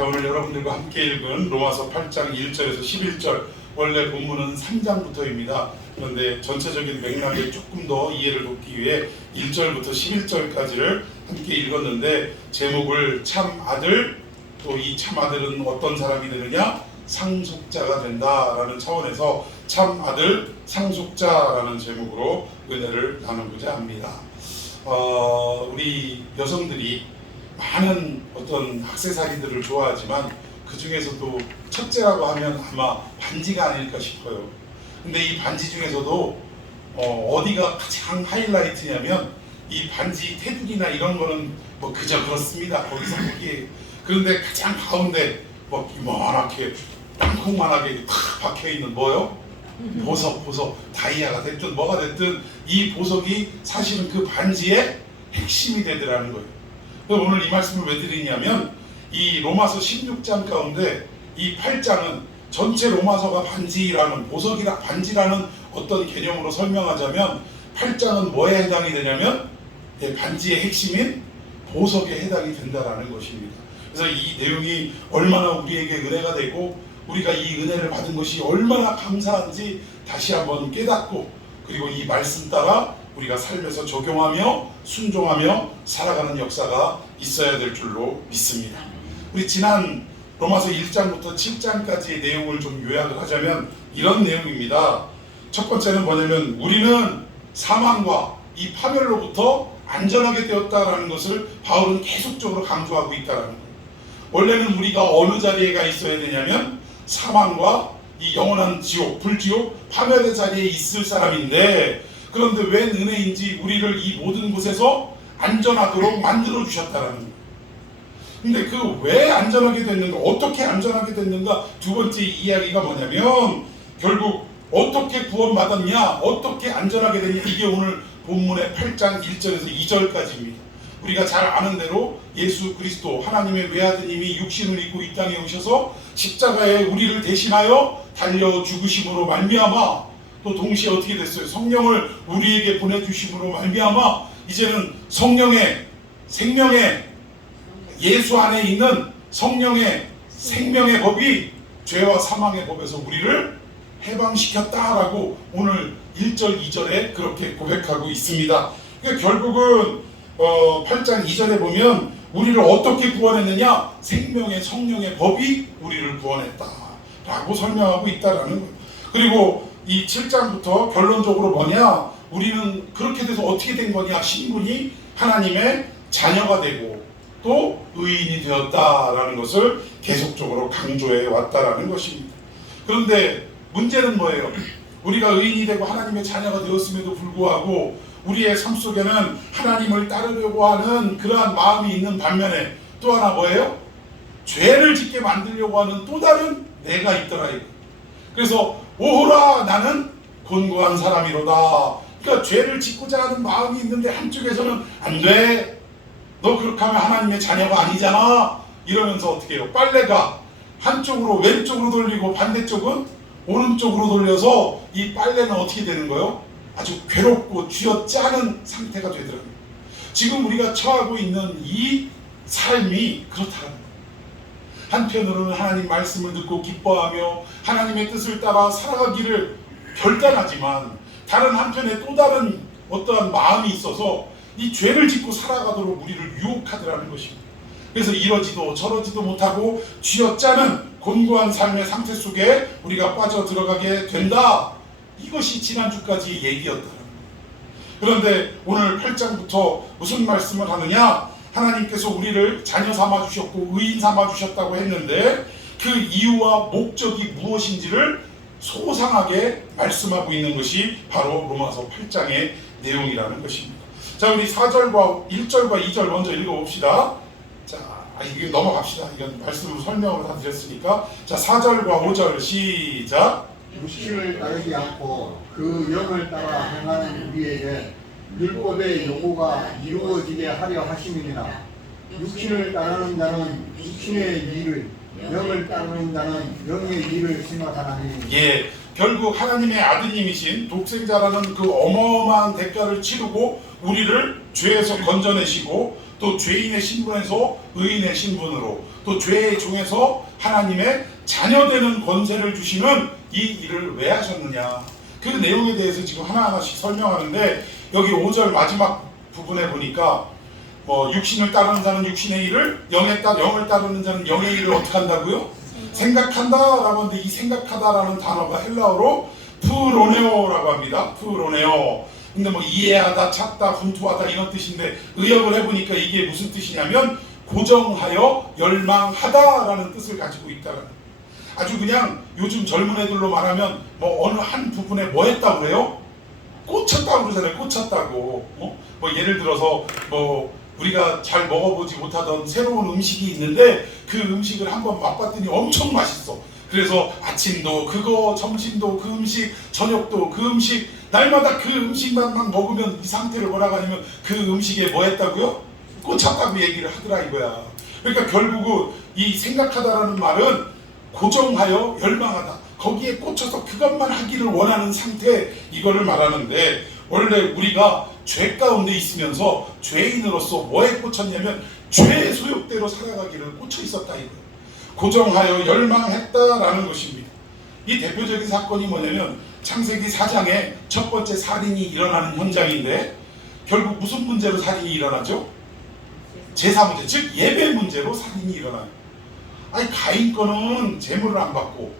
자, 오늘 여러분들과 함께 읽은 로마서 8장 1절에서 11절, 원래 본문은 3장부터입니다. 그런데 전체적인 맥락을 조금 더 이해를 돕기 위해 1절부터 11절까지를 함께 읽었는데, 제목을 참 아들, 또 이 참 아들은 어떤 사람이 되느냐? 상속자가 된다라는 차원에서 참 아들, 상속자라는 제목으로 은혜를 나누고자 합니다. 우리 여성들이 많은 어떤 액세서리들을 좋아하지만 그 중에서도 첫째라고 하면 아마 반지가 아닐까 싶어요. 근데 이 반지 중에서도 어디가 가장 하이라이트냐면 이 반지 테두리나 이런 거는 뭐 그저 그렇습니다. 거기서 거기에. 그런데 가장 가운데 뭐 이만하게 땅콩만하게 탁 박혀있는 뭐요? 보석, 다이아가 됐든 뭐가 됐든 이 보석이 사실은 그 반지의 핵심이 되더라는 거예요. 오늘 이 말씀을 왜 드리냐면, 이 로마서 16장 가운데 이 8장은 전체 로마서가 반지라는, 반지라는 어떤 개념으로 설명하자면 8장은 뭐에 해당이 되냐면 반지의 핵심인 보석에 해당이 된다라는 것입니다. 그래서 이 내용이 얼마나 우리에게 은혜가 되고 우리가 이 은혜를 받은 것이 얼마나 감사한지 다시 한번 깨닫고, 그리고 이 말씀 따라 우리가 삶에서 적용하며 순종하며 살아가는 역사가 있어야 될 줄로 믿습니다. 우리 지난 로마서 1장부터 7장까지의 내용을 좀 요약을 하자면 이런 내용입니다. 첫 번째는 뭐냐면, 우리는 사망과 이 파멸로부터 안전하게 되었다라는 것을 바울은 계속적으로 강조하고 있다는 거예요. 원래는 우리가 어느 자리에 가 있어야 되냐면 사망과 이 영원한 지옥, 불지옥, 파멸의 자리에 있을 사람인데, 그런데 웬 은혜인지 우리를 이 모든 곳에서 안전하도록 만들어 주셨다라는 거예요. 근데 그 왜 안전하게 됐는가, 어떻게 안전하게 됐는가, 두 번째 이야기가 뭐냐면 결국 어떻게 구원받았냐, 어떻게 안전하게 됐냐, 이게 오늘 본문의 8장 1절에서 2절까지입니다. 우리가 잘 아는 대로 예수 그리스도 하나님의 외아드님이 육신을 입고 이 땅에 오셔서 십자가에 우리를 대신하여 달려 죽으심으로 말미암아, 또 동시에 어떻게 됐어요? 성령을 우리에게 보내주심으로 말미암아 이제는 성령의 생명의, 예수 안에 있는 성령의 생명의 법이 죄와 사망의 법에서 우리를 해방시켰다라고 오늘 1절 2절에 그렇게 고백하고 있습니다. 그러니까 결국은 8장 2절에 보면 우리를 어떻게 구원했느냐? 생명의 성령의 법이 우리를 구원했다라고 설명하고 있다라는 거예요. 그리고 이 7장부터 결론적으로 뭐냐? 우리는 그렇게 돼서 어떻게 된 거냐? 신분이 하나님의 자녀가 되고 또 의인이 되었다라는 것을 계속적으로 강조해 왔다라는 것입니다. 그런데 문제는 뭐예요? 우리가 의인이 되고 하나님의 자녀가 되었음에도 불구하고 우리의 삶 속에는 하나님을 따르려고 하는 그러한 마음이 있는 반면에 또 하나 뭐예요? 죄를 짓게 만들려고 하는 또 다른 내가 있더라. 그래서 오호라 나는 곤고한 사람이로다. 그러니까 죄를 짓고자 하는 마음이 있는데 한쪽에서는 안 돼, 너 그렇게 하면 하나님의 자녀가 아니잖아 이러면서 어떻게 해요? 빨래가 한쪽으로 왼쪽으로 돌리고 반대쪽은 오른쪽으로 돌려서 이 빨래는 어떻게 되는 거예요? 아주 괴롭고 쥐어짜는 상태가 되더라고요. 지금 우리가 처하고 있는 이 삶이 그렇다는 거예요. 한편으로는 하나님 말씀을 듣고 기뻐하며 하나님의 뜻을 따라 살아가기를 결단하지만, 다른 한편에 또 다른 어떠한 마음이 있어서 이 죄를 짓고 살아가도록 우리를 유혹하더라는 것입니다. 그래서 이러지도 저러지도 못하고 쥐어짜는 곤고한 삶의 상태 속에 우리가 빠져 들어가게 된다. 이것이 지난주까지 얘기였다는 거예요. 그런데 오늘 8장부터 무슨 말씀을 하느냐? 하나님께서 우리를 자녀 삼아 주셨고 의인 삼아 주셨다고 했는데 그 이유와 목적이 무엇인지를 소상하게 말씀하고 있는 것이 바로 로마서 8장의 내용이라는 것입니다. 자, 우리 4절과 1절과 2절 먼저 읽어봅시다. 자, 이게 넘어갑시다. 이건 말씀으로 설명을 다 드렸으니까. 자, 4절과 5절 시작. 육신을 따르지 않고 그 영을 따라 행하는 우리에게 율법의 요구가 이루어지게 하려 하심이니라. 육신을 따르는 자는 육신의 일을, 영을 따르는 자는 영의 일을 생각하나니. 예, 결국 하나님의 아드님이신 독생자라는 그 어마어마한 대가를 치르고 우리를 죄에서 건져내시고 또 죄인의 신분에서 의인의 신분으로, 또 죄의 종에서 하나님의 자녀되는 권세를 주시는 이 일을 왜 하셨느냐, 그 내용에 대해서 지금 하나하나씩 설명하는데, 여기 5절 마지막 부분에 보니까 육신을 따르는 자는 육신의 일을, 영을 따르는 자는 영의 일을 어떻게 한다고요? 생각한다라고 하는데, 이 생각하다라는 단어가 헬라어로 프로네오라고 합니다. 프로네오. 근데 이해하다, 찾다, 분투하다 이런 뜻인데, 의역을 해보니까 이게 무슨 뜻이냐면 고정하여 열망하다라는 뜻을 가지고 있다는. 아주 그냥 요즘 젊은 애들로 말하면 어느 한 부분에 뭐 했다고 그래요? 꽂혔다고 그러잖아요. 꽂혔다고. 예를 들어서 우리가 잘 먹어보지 못하던 새로운 음식이 있는데, 그 음식을 한번 맛봤더니 엄청 맛있어. 그래서 아침도 그거, 점심도 그 음식, 저녁도 그 음식, 날마다 그 음식만 막 먹으면 이 상태를 뭐라고 하냐면 그 음식에 뭐 했다고요? 꽂혔다고 얘기를 하더라 이거야. 그러니까 결국은 이 생각하다라는 말은 고정하여 열망하다, 거기에 꽂혀서 그것만 하기를 원하는 상태, 이거를 말하는데, 원래 우리가 죄 가운데 있으면서 죄인으로서 뭐에 꽂혔냐면 죄의 소욕대로 살아가기를 꽂혀 있었다 이거예요. 고정하여 열망했다라는 것입니다. 이 대표적인 사건이 뭐냐면 창세기 4장에 첫 번째 살인이 일어나는 현장인데, 결국 무슨 문제로 살인이 일어나죠? 제사 문제, 즉 예배 문제로 살인이 일어나요. 아니, 가인 거는 재물을 안 받고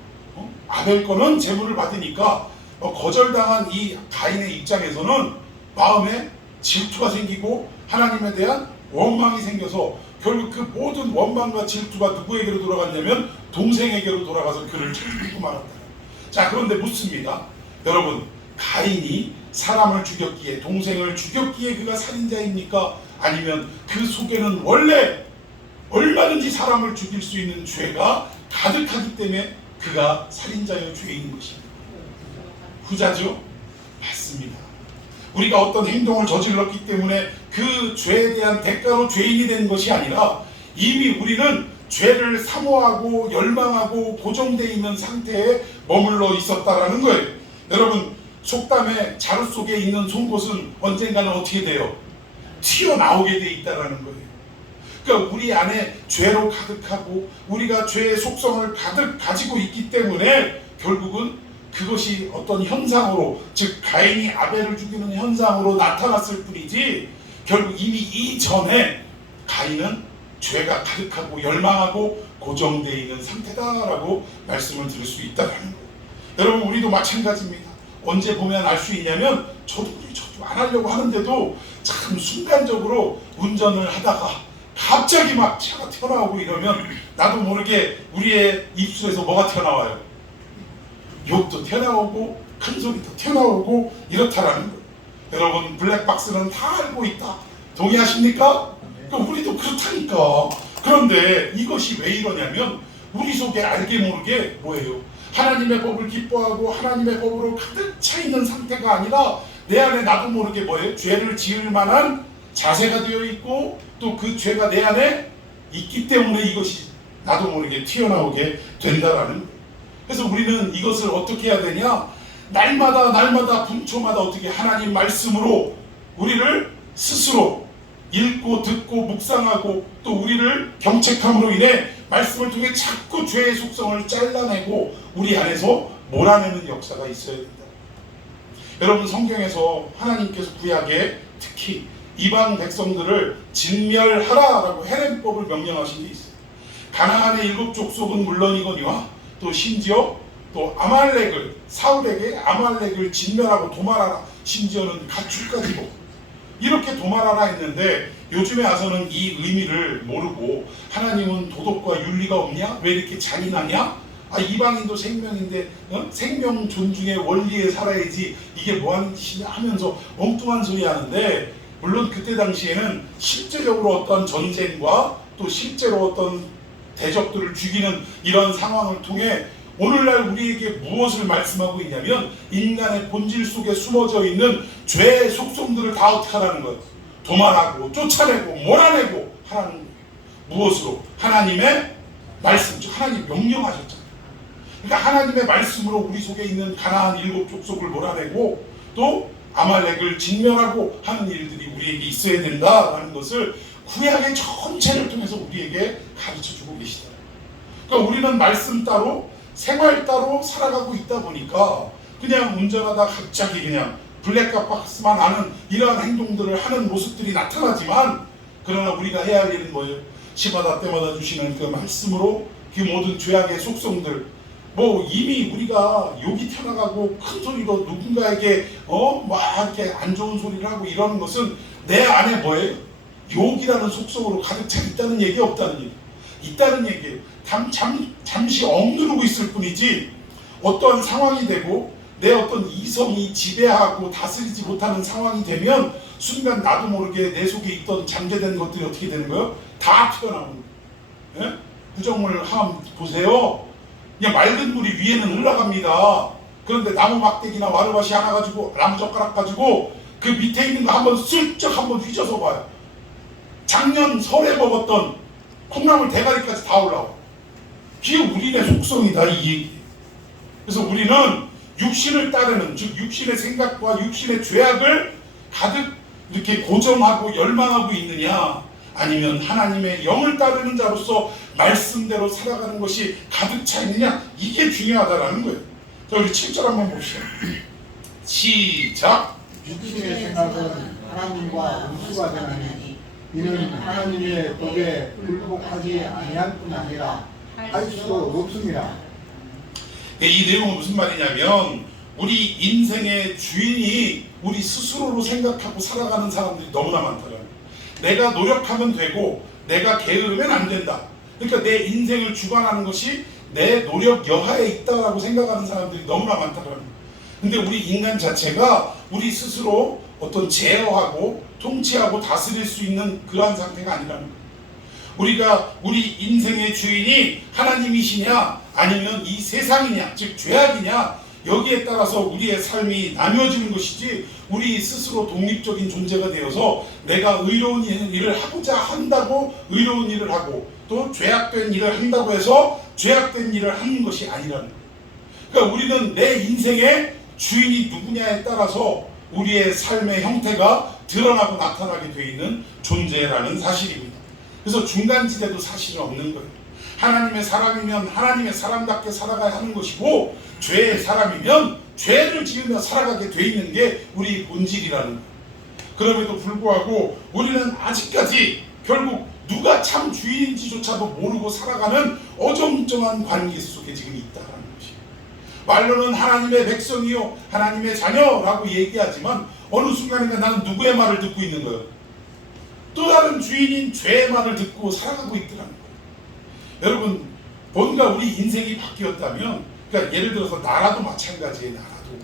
아벨 거는 재물을 받으니까 거절당한 이 가인의 입장에서는 마음에 질투가 생기고 하나님에 대한 원망이 생겨서, 결국 그 모든 원망과 질투가 누구에게로 돌아갔냐면 동생에게로 돌아가서 그를 죽이고 말았다. 자, 그런데 묻습니다. 여러분, 가인이 사람을 죽였기에, 동생을 죽였기에 그가 살인자입니까? 아니면 그 속에는 원래 얼마든지 사람을 죽일 수 있는 죄가 가득하기 때문에 그가 살인자여 죄인인 것입니다. 후자죠? 맞습니다. 우리가 어떤 행동을 저질렀기 때문에 그 죄에 대한 대가로 죄인이 된 것이 아니라, 이미 우리는 죄를 사모하고 열망하고 고정되어 있는 상태에 머물러 있었다라는 거예요. 여러분, 속담에 자루 속에 있는 송곳은 언젠가는 어떻게 돼요? 튀어나오게 돼 있다라는 거예요. 그러니까 우리 안에 죄로 가득하고 우리가 죄의 속성을 가득 가지고 있기 때문에 결국은 그것이 어떤 현상으로, 즉 가인이 아벨을 죽이는 현상으로 나타났을 뿐이지, 결국 이미 이전에 가인은 죄가 가득하고 열망하고 고정되어 있는 상태다라고 말씀을 드릴 수 있다는 거예요. 여러분, 우리도 마찬가지입니다. 언제 보면 알 수 있냐면, 저도 안 하려고 하는데도 참 순간적으로 운전을 하다가 갑자기 막 차가 튀어나오고 이러면 나도 모르게 우리의 입술에서 뭐가 튀어나와요? 욕도 튀어나오고 큰 소리도 튀어나오고 이렇다라는 거예요. 여러분, 블랙박스는 다 알고 있다. 동의하십니까? 그러니까 우리도 그렇다니까. 그런데 이것이 왜 이러냐면, 우리 속에 알게 모르게 뭐예요? 하나님의 법을 기뻐하고 하나님의 법으로 가득 차 있는 상태가 아니라, 내 안에 나도 모르게 뭐예요? 죄를 지을 만한 자세가 되어 있고, 또 그 죄가 내 안에 있기 때문에 이것이 나도 모르게 튀어나오게 된다라는 거예요. 그래서 우리는 이것을 어떻게 해야 되냐? 날마다 분초마다 어떻게 하나님 말씀으로 우리를 스스로 읽고 듣고 묵상하고, 또 우리를 경책함으로 인해 말씀을 통해 자꾸 죄의 속성을 잘라내고 우리 안에서 몰아내는 역사가 있어야 된다. 여러분, 성경에서 하나님께서 구약에 특히 이방 백성들을 진멸하라라고 헤렘법을 명령하신 게 있어요. 가나안의 7 족속은 물론이거니와 또 심지어 또 아말렉을, 사울에게 아말렉을 진멸하고 도말하라, 심지어는 가축까지 먹고, 이렇게 도말하라 했는데, 요즘에 와서는 이 의미를 모르고 하나님은 도덕과 윤리가 없냐? 왜 이렇게 잔인하냐? 이방인도 생명인데 생명 존중의 원리에 살아야지, 이게 뭐하는 짓이냐 하면서 엉뚱한 소리 하는데, 물론 그때 당시에는 실제적으로 어떤 전쟁과 또 실제로 어떤 대적들을 죽이는 이런 상황을 통해 오늘날 우리에게 무엇을 말씀하고 있냐면, 인간의 본질 속에 숨어져 있는 죄의 속성들을 다 어떻게 하라는 거예요? 도말하고 쫓아내고 몰아내고 하라는 거예요. 무엇으로? 하나님의 말씀, 하나님 명령하셨잖아요. 그러니까 하나님의 말씀으로 우리 속에 있는 가나안 7 족속을 몰아내고 또 아말렉을 진멸하고 하는 일들이 우리에게 있어야 된다라는 것을 구약의 전체를 통해서 우리에게 가르쳐주고 계시더라고요. 그러니까 우리는 말씀 따로 생활 따로 살아가고 있다 보니까 그냥 운전하다 갑자기 그냥 블랙박스만 아는 이러한 행동들을 하는 모습들이 나타나지만, 그러나 우리가 해야 할 일은 뭐예요? 시마다 때마다 주시는 그 말씀으로 그 모든 죄악의 속성들, 뭐 이미 우리가 욕이 튀어나가고 큰 소리로 누군가에게 막 이렇게 안 좋은 소리를 하고 이러는 것은 내 안에 뭐예요? 욕이라는 속성으로 가득 차 있다는 얘기, 없다는 얘기? 있다는 얘기예요. 잠시 억누르고 있을 뿐이지, 어떠한 상황이 되고 내 어떤 이성이 지배하고 다스리지 못하는 상황이 되면 순간 나도 모르게 내 속에 있던 잠재된 것들이 어떻게 되는 거예요? 다 튀어나오는 거예요. 예? 구정물 함 보세요. 그냥 맑은 물이 위에는 올라갑니다. 그런데 나무 막대기나 와르바시 하나 가지고, 나무 젓가락 가지고 그 밑에 있는 거 한번 슬쩍 한번 휘져서 봐요. 작년 설에 먹었던 콩나물 대가리까지 다 올라와. 그게 우리의 속성이다, 이 얘기. 그래서 우리는 육신을 따르는, 즉 육신의 생각과 육신의 죄악을 가득 이렇게 고정하고 열망하고 있느냐, 아니면 하나님의 영을 따르는 자로서 말씀대로 살아가는 것이 가득 차 있느냐, 이게 중요하다라는 거예요. 자, 우리 7절 한번 봅시다. 시작. 육신의 생각은 하나님과 원수가 되나니 이는 하나님의 법에 불복하지 아니할 뿐 아니라 할 수도 없습니다. 이 내용은 무슨 말이냐면, 우리 인생의 주인이 우리 스스로로 생각하고 살아가는 사람들이 너무나 많다는 거예요. 내가 노력하면 되고 내가 게으르면 안 된다. 그러니까 내 인생을 주관하는 것이 내 노력 여하에 있다라고 생각하는 사람들이 너무나 많다는 거예요. 근데 우리 인간 자체가 우리 스스로 어떤 제어하고 통치하고 다스릴 수 있는 그러한 상태가 아니라는 거예요. 우리가 우리 인생의 주인이 하나님이시냐 아니면 이 세상이냐, 즉 죄악이냐, 여기에 따라서 우리의 삶이 나뉘어지는 것이지, 우리 스스로 독립적인 존재가 되어서 내가 의로운 일을 하고자 한다고 의로운 일을 하고 또 죄악된 일을 한다고 해서 죄악된 일을 하는 것이 아니라는 거예요. 그러니까 우리는 내 인생의 주인이 누구냐에 따라서 우리의 삶의 형태가 드러나고 나타나게 되어 있는 존재라는 사실입니다. 그래서 중간지대도 사실은 없는 거예요. 하나님의 사람이면 하나님의 사람답게 살아가야 하는 것이고, 죄의 사람이면 죄를 지으며 살아가게 돼 있는 게 우리 본질이라는 거예요. 그럼에도 불구하고 우리는 아직까지 결국 누가 참 주인인지조차도 모르고 살아가는 어정쩡한 관계 속에 지금 있다는 것이에요. 말로는 하나님의 백성이요 하나님의 자녀라고 얘기하지만 어느 순간인가 나는 누구의 말을 듣고 있는 거예요? 또 다른 주인인 죄의 말을 듣고 살아가고 있더라는 거예요. 여러분, 뭔가 우리 인생이 바뀌었다면, 그러니까 예를 들어서 나라도 마찬가지예요. 나라도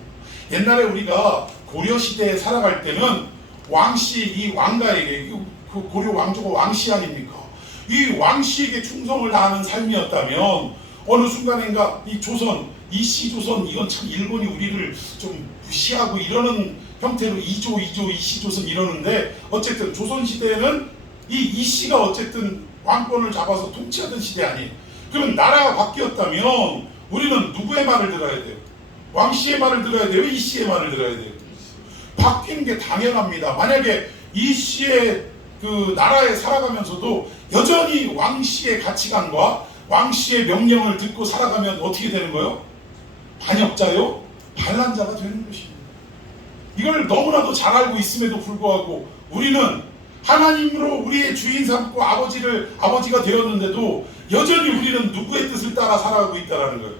옛날에 우리가 고려 시대에 살아갈 때는 왕씨, 이 왕가에게, 그 고려 왕조가 왕씨 아닙니까? 이 왕씨에게 충성을 다하는 삶이었다면 어느 순간인가 이 조선, 이씨 조선, 이건 참 일본이 우리를 좀 무시하고 이러는 형태로 이씨 조선 이러는데, 어쨌든 조선 시대에는 이 이씨가 어쨌든 왕권을 잡아서 통치하던 시대 아니에요. 그러면 나라가 바뀌었다면 우리는 누구의 말을 들어야 돼요? 왕씨의 말을 들어야 돼요? 이씨의 말을 들어야 돼요? 바뀐 게 당연합니다. 만약에 이씨의 그 나라에 살아가면서도 여전히 왕씨의 가치관과 왕씨의 명령을 듣고 살아가면 어떻게 되는 거예요? 반역자요? 반란자가 되는 것입니다. 이걸 너무나도 잘 알고 있음에도 불구하고 우리는 하나님으로 우리의 주인 삼고 아버지가 되었는데도 여전히 우리는 누구의 뜻을 따라 살아가고 있다는 거예요.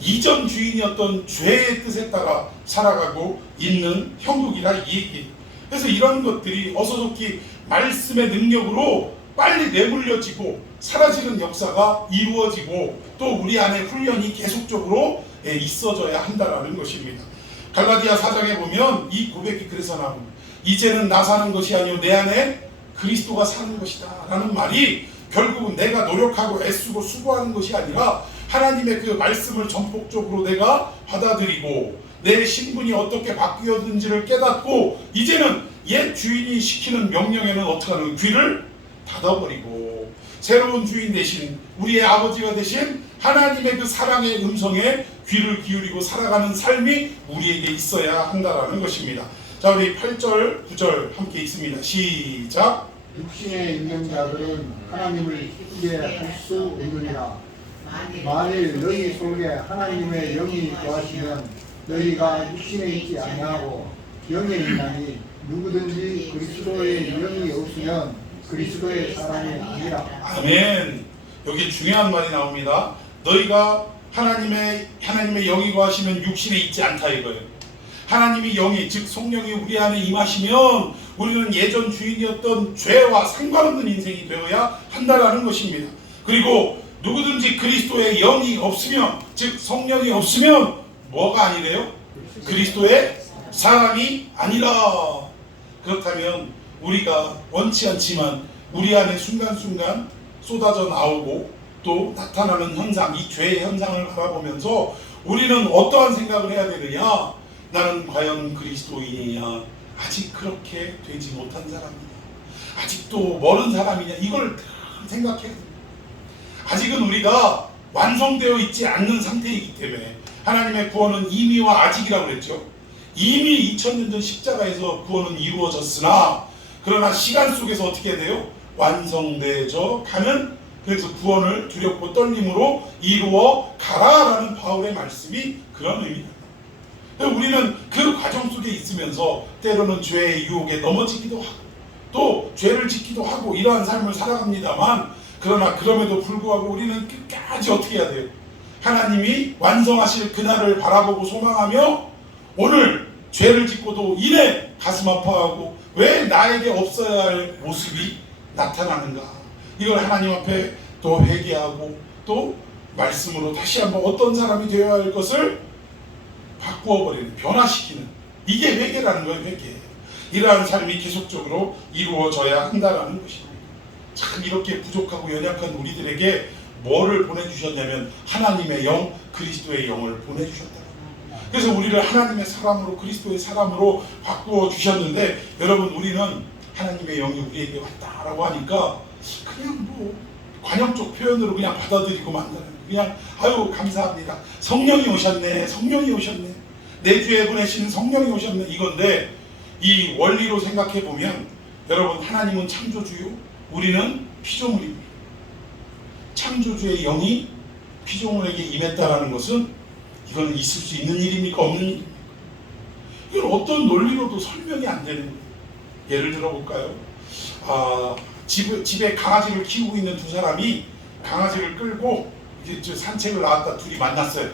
이전 주인이었던 죄의 뜻에 따라 살아가고 있는 형국이라 이 얘기. 그래서 이런 것들이 어서속히 말씀의 능력으로 빨리 내몰려지고 사라지는 역사가 이루어지고 또 우리 안에 훈련이 계속적으로 있어져야 한다는 것입니다. 갈라디아 4장에 보면 이 고백이 그래서 나옵니다. 이제는 나 사는 것이 아니요 내 안에 그리스도가 사는 것이다 라는 말이, 결국은 내가 노력하고 애쓰고 수고하는 것이 아니라 하나님의 그 말씀을 전폭적으로 내가 받아들이고 내 신분이 어떻게 바뀌었는지를 깨닫고 이제는 옛 주인이 시키는 명령에는 어떻게 하는, 귀를 닫아버리고 새로운 주인 대신 우리의 아버지가 되신 하나님의 그 사랑의 음성에 귀를 기울이고 살아가는 삶이 우리에게 있어야 한다라는 것입니다. 자, 우리 8절, 9절 함께 읽습니다. 시작. 육신에 있는 자들은 하나님을 기쁘게 할 수 없느니라. 만일 너희 속에 하나님의 영이 거하시면 너희가 육신에 있지 아니하고 영에 있나니 누구든지 그리스도의 영이 없으면 그리스도의 사람이 아니라. 아멘. 여기 중요한 말이 나옵니다. 너희가 하나님의 영이 거하시면 육신에 있지 않다 이거예요. 하나님이 영이 즉 성령이 우리 안에 임하시면 우리는 예전 주인이었던 죄와 상관없는 인생이 되어야 한다라는 것입니다. 그리고 누구든지 그리스도의 영이 없으면 즉 성령이 없으면 뭐가 아니래요? 그리스도의 사람이 아니라. 그렇다면 우리가 원치 않지만 우리 안에 순간순간 쏟아져 나오고 또 나타나는 현상, 이 죄의 현상을 바라보면서 우리는 어떠한 생각을 해야 되느냐? 나는 과연 그리스도인이냐? 아직 그렇게 되지 못한 사람이냐? 아직도 멀은 사람이냐? 이걸 생각해야 됩니다. 아직은 우리가 완성되어 있지 않는 상태이기 때문에 하나님의 구원은 이미와 아직이라고 그랬죠. 이미 2000년 전 십자가에서 구원은 이루어졌으나 그러나 시간 속에서 어떻게 돼요? 완성되어져 가는, 그래서 구원을 두렵고 떨림으로 이루어 가라라는 바울의 말씀이 그런 의미입니다. 우리는 그 과정 속에 있으면서 때로는 죄의 유혹에 넘어지기도 하고 또 죄를 짓기도 하고 이러한 삶을 살아갑니다만, 그러나 그럼에도 불구하고 우리는 끝까지 어떻게 해야 돼요? 하나님이 완성하실 그날을 바라보고 소망하며 오늘 죄를 짓고도 이내 가슴 아파하고 왜 나에게 없어야 할 모습이 나타나는가, 이걸 하나님 앞에 또 회개하고 또 말씀으로 다시 한번 어떤 사람이 되어야 할 것을 바꾸어버리는, 변화시키는, 이게 회개라는 거예요. 회개. 이러한 삶이 계속적으로 이루어져야 한다는 것입니다. 참 이렇게 부족하고 연약한 우리들에게 뭐를 보내주셨냐면 하나님의 영, 그리스도의 영을 보내주셨다. 그래서 우리를 하나님의 사람으로, 그리스도의 사람으로 바꾸어 주셨는데, 여러분 우리는 하나님의 영이 우리에게 왔다라고 하니까 그냥 뭐 관용적 표현으로 그냥 받아들이고 만다는, 그냥 아유 감사합니다, 성령이 오셨네, 성령이 오셨네, 내 주에 보내시는 성령이 오셨네, 이건데 이 원리로 생각해 보면 여러분, 하나님은 창조주요, 우리는 피조물입니다. 창조주의 영이 피조물에게 임했다라는 것은 이거는 있을 수 있는 일입니까? 없는 일입니까? 이건 어떤 논리로도 설명이 안 되는 거예요. 예를 들어 볼까요? 집에 강아지를 키우고 있는 두 사람이 강아지를 끌고 이제 산책을 나왔다 둘이 만났어요.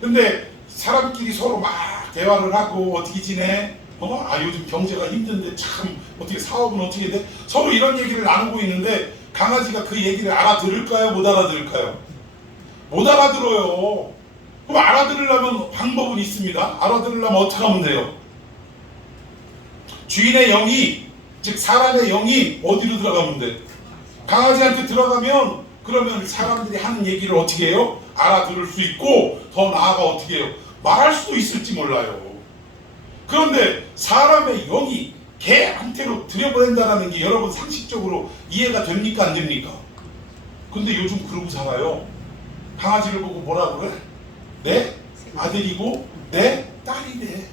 근데 사람끼리 서로 막 대화를 하고 어떻게 지내? 요즘 경제가 힘든데 참 어떻게 사업은 어떻게 돼? 서로 이런 얘기를 나누고 있는데 강아지가 그 얘기를 알아들을까요? 못 알아들을까요? 못 알아들어요. 그럼 알아들으려면 방법은 있습니다. 알아들으려면 어떻게 하면 돼요? 주인의 영이, 즉 사람의 영이 어디로 들어가면 돼? 강아지한테 들어가면 그러면 사람들이 하는 얘기를 어떻게 해요? 알아들을 수 있고 더 나아가 어떻게 해요? 말할 수도 있을지 몰라요. 그런데 사람의 영이 개한테로 들여보낸다는 게 여러분 상식적으로 이해가 됩니까? 안 됩니까? 근데 요즘 그러고 살아요. 강아지를 보고 뭐라 그래? 내 아들이고 내 딸이래.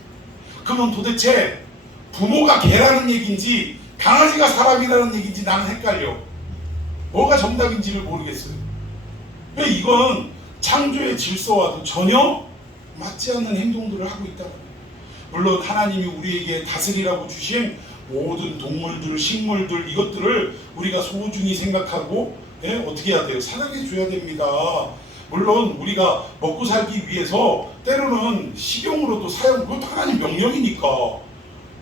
그러면 도대체 부모가 개라는 얘기인지 강아지가 사람이라는 얘기인지 나는 헷갈려. 뭐가 정답인지를 모르겠어요. 왜 이건 창조의 질서와도 전혀 맞지 않는 행동들을 하고 있다는 거예요. 물론 하나님이 우리에게 다스리라고 주신 모든 동물들, 식물들, 이것들을 우리가 소중히 생각하고 어떻게 해야 돼요? 사랑해 줘야 됩니다. 물론 우리가 먹고 살기 위해서 때로는 식용으로도 사용, 그것도 하나님 명령이니까.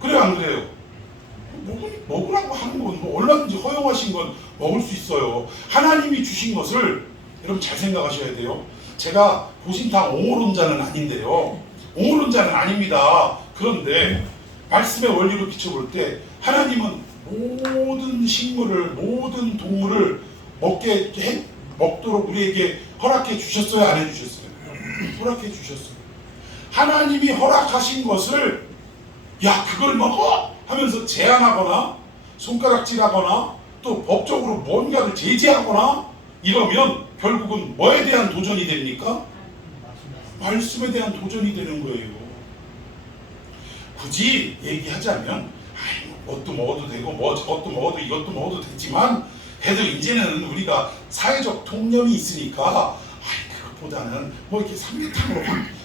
그래요, 안 그래요? 먹으라고 하는 건 뭐 얼마든지 허용하신 건 먹을 수 있어요. 하나님이 주신 것을 여러분 잘 생각하셔야 돼요. 제가 보신탕 옹호론자는 아닌데요. 옹호론자는 아닙니다. 그런데 말씀의 원리로 비춰볼 때 하나님은 모든 식물을, 모든 동물을 먹도록 우리에게 허락해 주셨어요? 안 해주셨어요? 허락해 주셨어요. 하나님이 허락하신 것을 야 그걸 먹어! 하면서 제한하거나 손가락질하거나 또 법적으로 뭔가를 제재하거나 이러면 결국은 뭐에 대한 도전이 됩니까? 말씀에 대한 도전이 되는 거예요. 굳이 얘기하자면 뭣도 먹어도 되고 뭐 저것도 먹어도 이것도 먹어도 되지만 그래도 이제는 우리가 사회적 통념이 있으니까 그것보다는 뭐 이렇게 삼계탕으로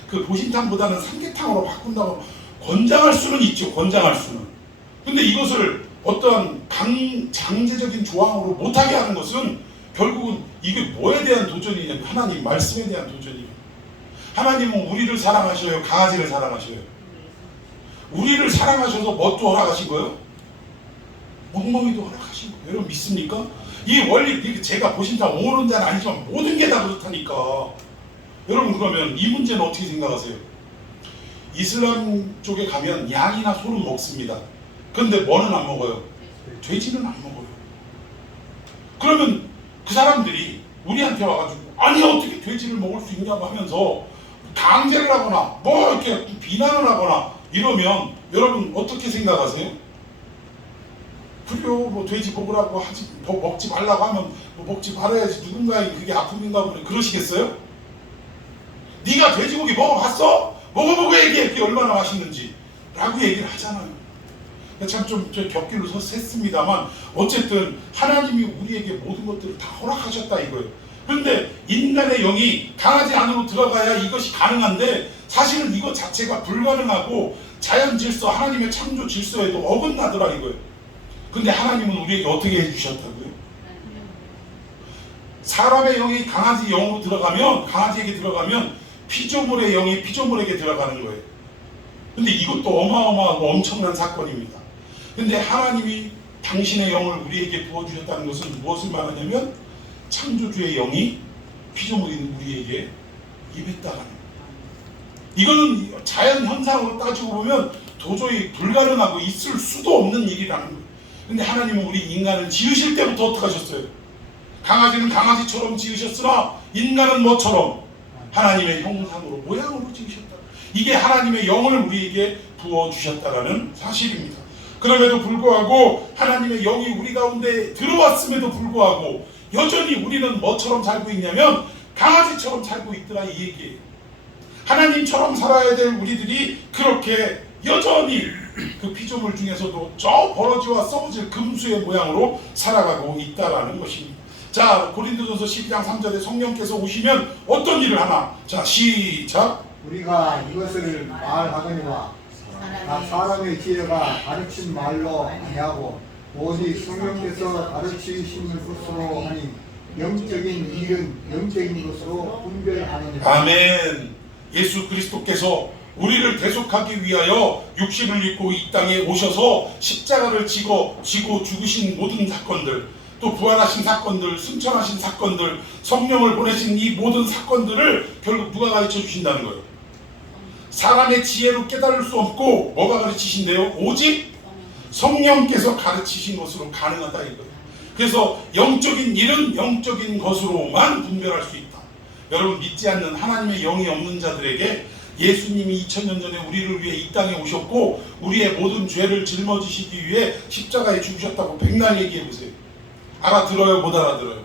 그 보신탕보다는 삼계탕으로 바꾼다고 권장할 수는 있죠. 권장할 수는. 근데 이것을 어떠한 장제적인 조항으로 못하게 하는 것은 결국은 이게 뭐에 대한 도전이냐면 하나님 말씀에 대한 도전이에요. 하나님은 우리를 사랑하셔요? 강아지를 사랑하셔요? 우리를 사랑하셔서 뭣도 허락하신 거예요? 멍멍이도 허락하신 거예요. 여러분 믿습니까? 이 원리 제가 보신탕 옳은 자는 아니지만 모든 게 다 그렇다니까. 여러분 그러면 이 문제는 어떻게 생각하세요? 이슬람 쪽에 가면 양이나 소는 먹습니다. 그런데 뭐는 안 먹어요? 돼지는 안 먹어요. 그러면 그 사람들이 우리한테 와가지고 아니 어떻게 돼지를 먹을 수 있냐고 하면서 강제를 하거나 뭐 이렇게 비난을 하거나 이러면 여러분 어떻게 생각하세요? 그래요 뭐 돼지 먹으라고 하지 먹지 말라고 하면 뭐 먹지 말아야지 누군가의 그게 아픔인가 보네 그러시겠어요? 네가 돼지고기 먹어봤어? 먹어보고 얘기해 그게 얼마나 맛있는지 라고 얘기를 하잖아요. 참 좀 격길로 샜습니다만 어쨌든 하나님이 우리에게 모든 것들을 다 허락하셨다 이거예요. 그런데 인간의 영이 강아지 안으로 들어가야 이것이 가능한데 사실은 이것 자체가 불가능하고 자연 질서 하나님의 창조 질서에도 어긋나더라 이거예요. 근데 하나님은 우리에게 어떻게 해주셨다고요? 사람의 영이 강아지 영으로 들어가면 강아지에게 들어가면 피조물의 영이 피조물에게 들어가는 거예요. 근데 이것도 어마어마하고 엄청난 사건입니다. 근데 하나님이 당신의 영을 우리에게 부어주셨다는 것은 무엇을 말하냐면 창조주의 영이 피조물인 우리에게 임했다라는 거예요. 이거는 자연 현상으로 따지고 보면 도저히 불가능하고 있을 수도 없는 일이라는 거예요. 근데 하나님은 우리 인간을 지으실 때부터 어떻게 하셨어요? 강아지는 강아지처럼 지으셨으나 인간은 뭐처럼? 하나님의 형상으로 모양으로 지으셨다. 이게 하나님의 영을 우리에게 부어주셨다라는 사실입니다. 그럼에도 불구하고 하나님의 영이 우리 가운데 들어왔음에도 불구하고 여전히 우리는 뭐처럼 살고 있냐면 강아지처럼 살고 있더라 이 얘기예요. 하나님처럼 살아야 될 우리들이 그렇게 여전히 그 피조물 중에서도 저 버러지와 썩어질 금수의 모양으로 살아가고 있다라는 것입니다. 자, 고린도전서 12장 3절에 성령께서 오시면 어떤 일을 하나? 자, 시작. 우리가 이것을 말하거니와 다 사람의 지혜가 가르친 말로 아니하고 오직 성령께서 가르치신 것으로 하니 영적인 일은 영적인 것으로 분별하느니라. 아멘. 예수 그리스도께서 우리를 대속하기 위하여 육신을 입고 이 땅에 오셔서 십자가를 지고 죽으신 모든 사건들, 또 부활하신 사건들, 승천하신 사건들, 성령을 보내신 이 모든 사건들을 결국 누가 가르쳐 주신다는 거예요? 사람의 지혜로 깨달을 수 없고 뭐가 가르치신대요? 오직 성령께서 가르치신 것으로 가능하다 이거예요. 그래서 영적인 일은 영적인 것으로만 분별할 수 있다. 여러분 믿지 않는 하나님의 영이 없는 자들에게 예수님이 2000년 전에 우리를 위해 이 땅에 오셨고 우리의 모든 죄를 짊어지시기 위해 십자가에 죽으셨다고 백날 얘기해 보세요. 알아들어요? 못 알아들어요?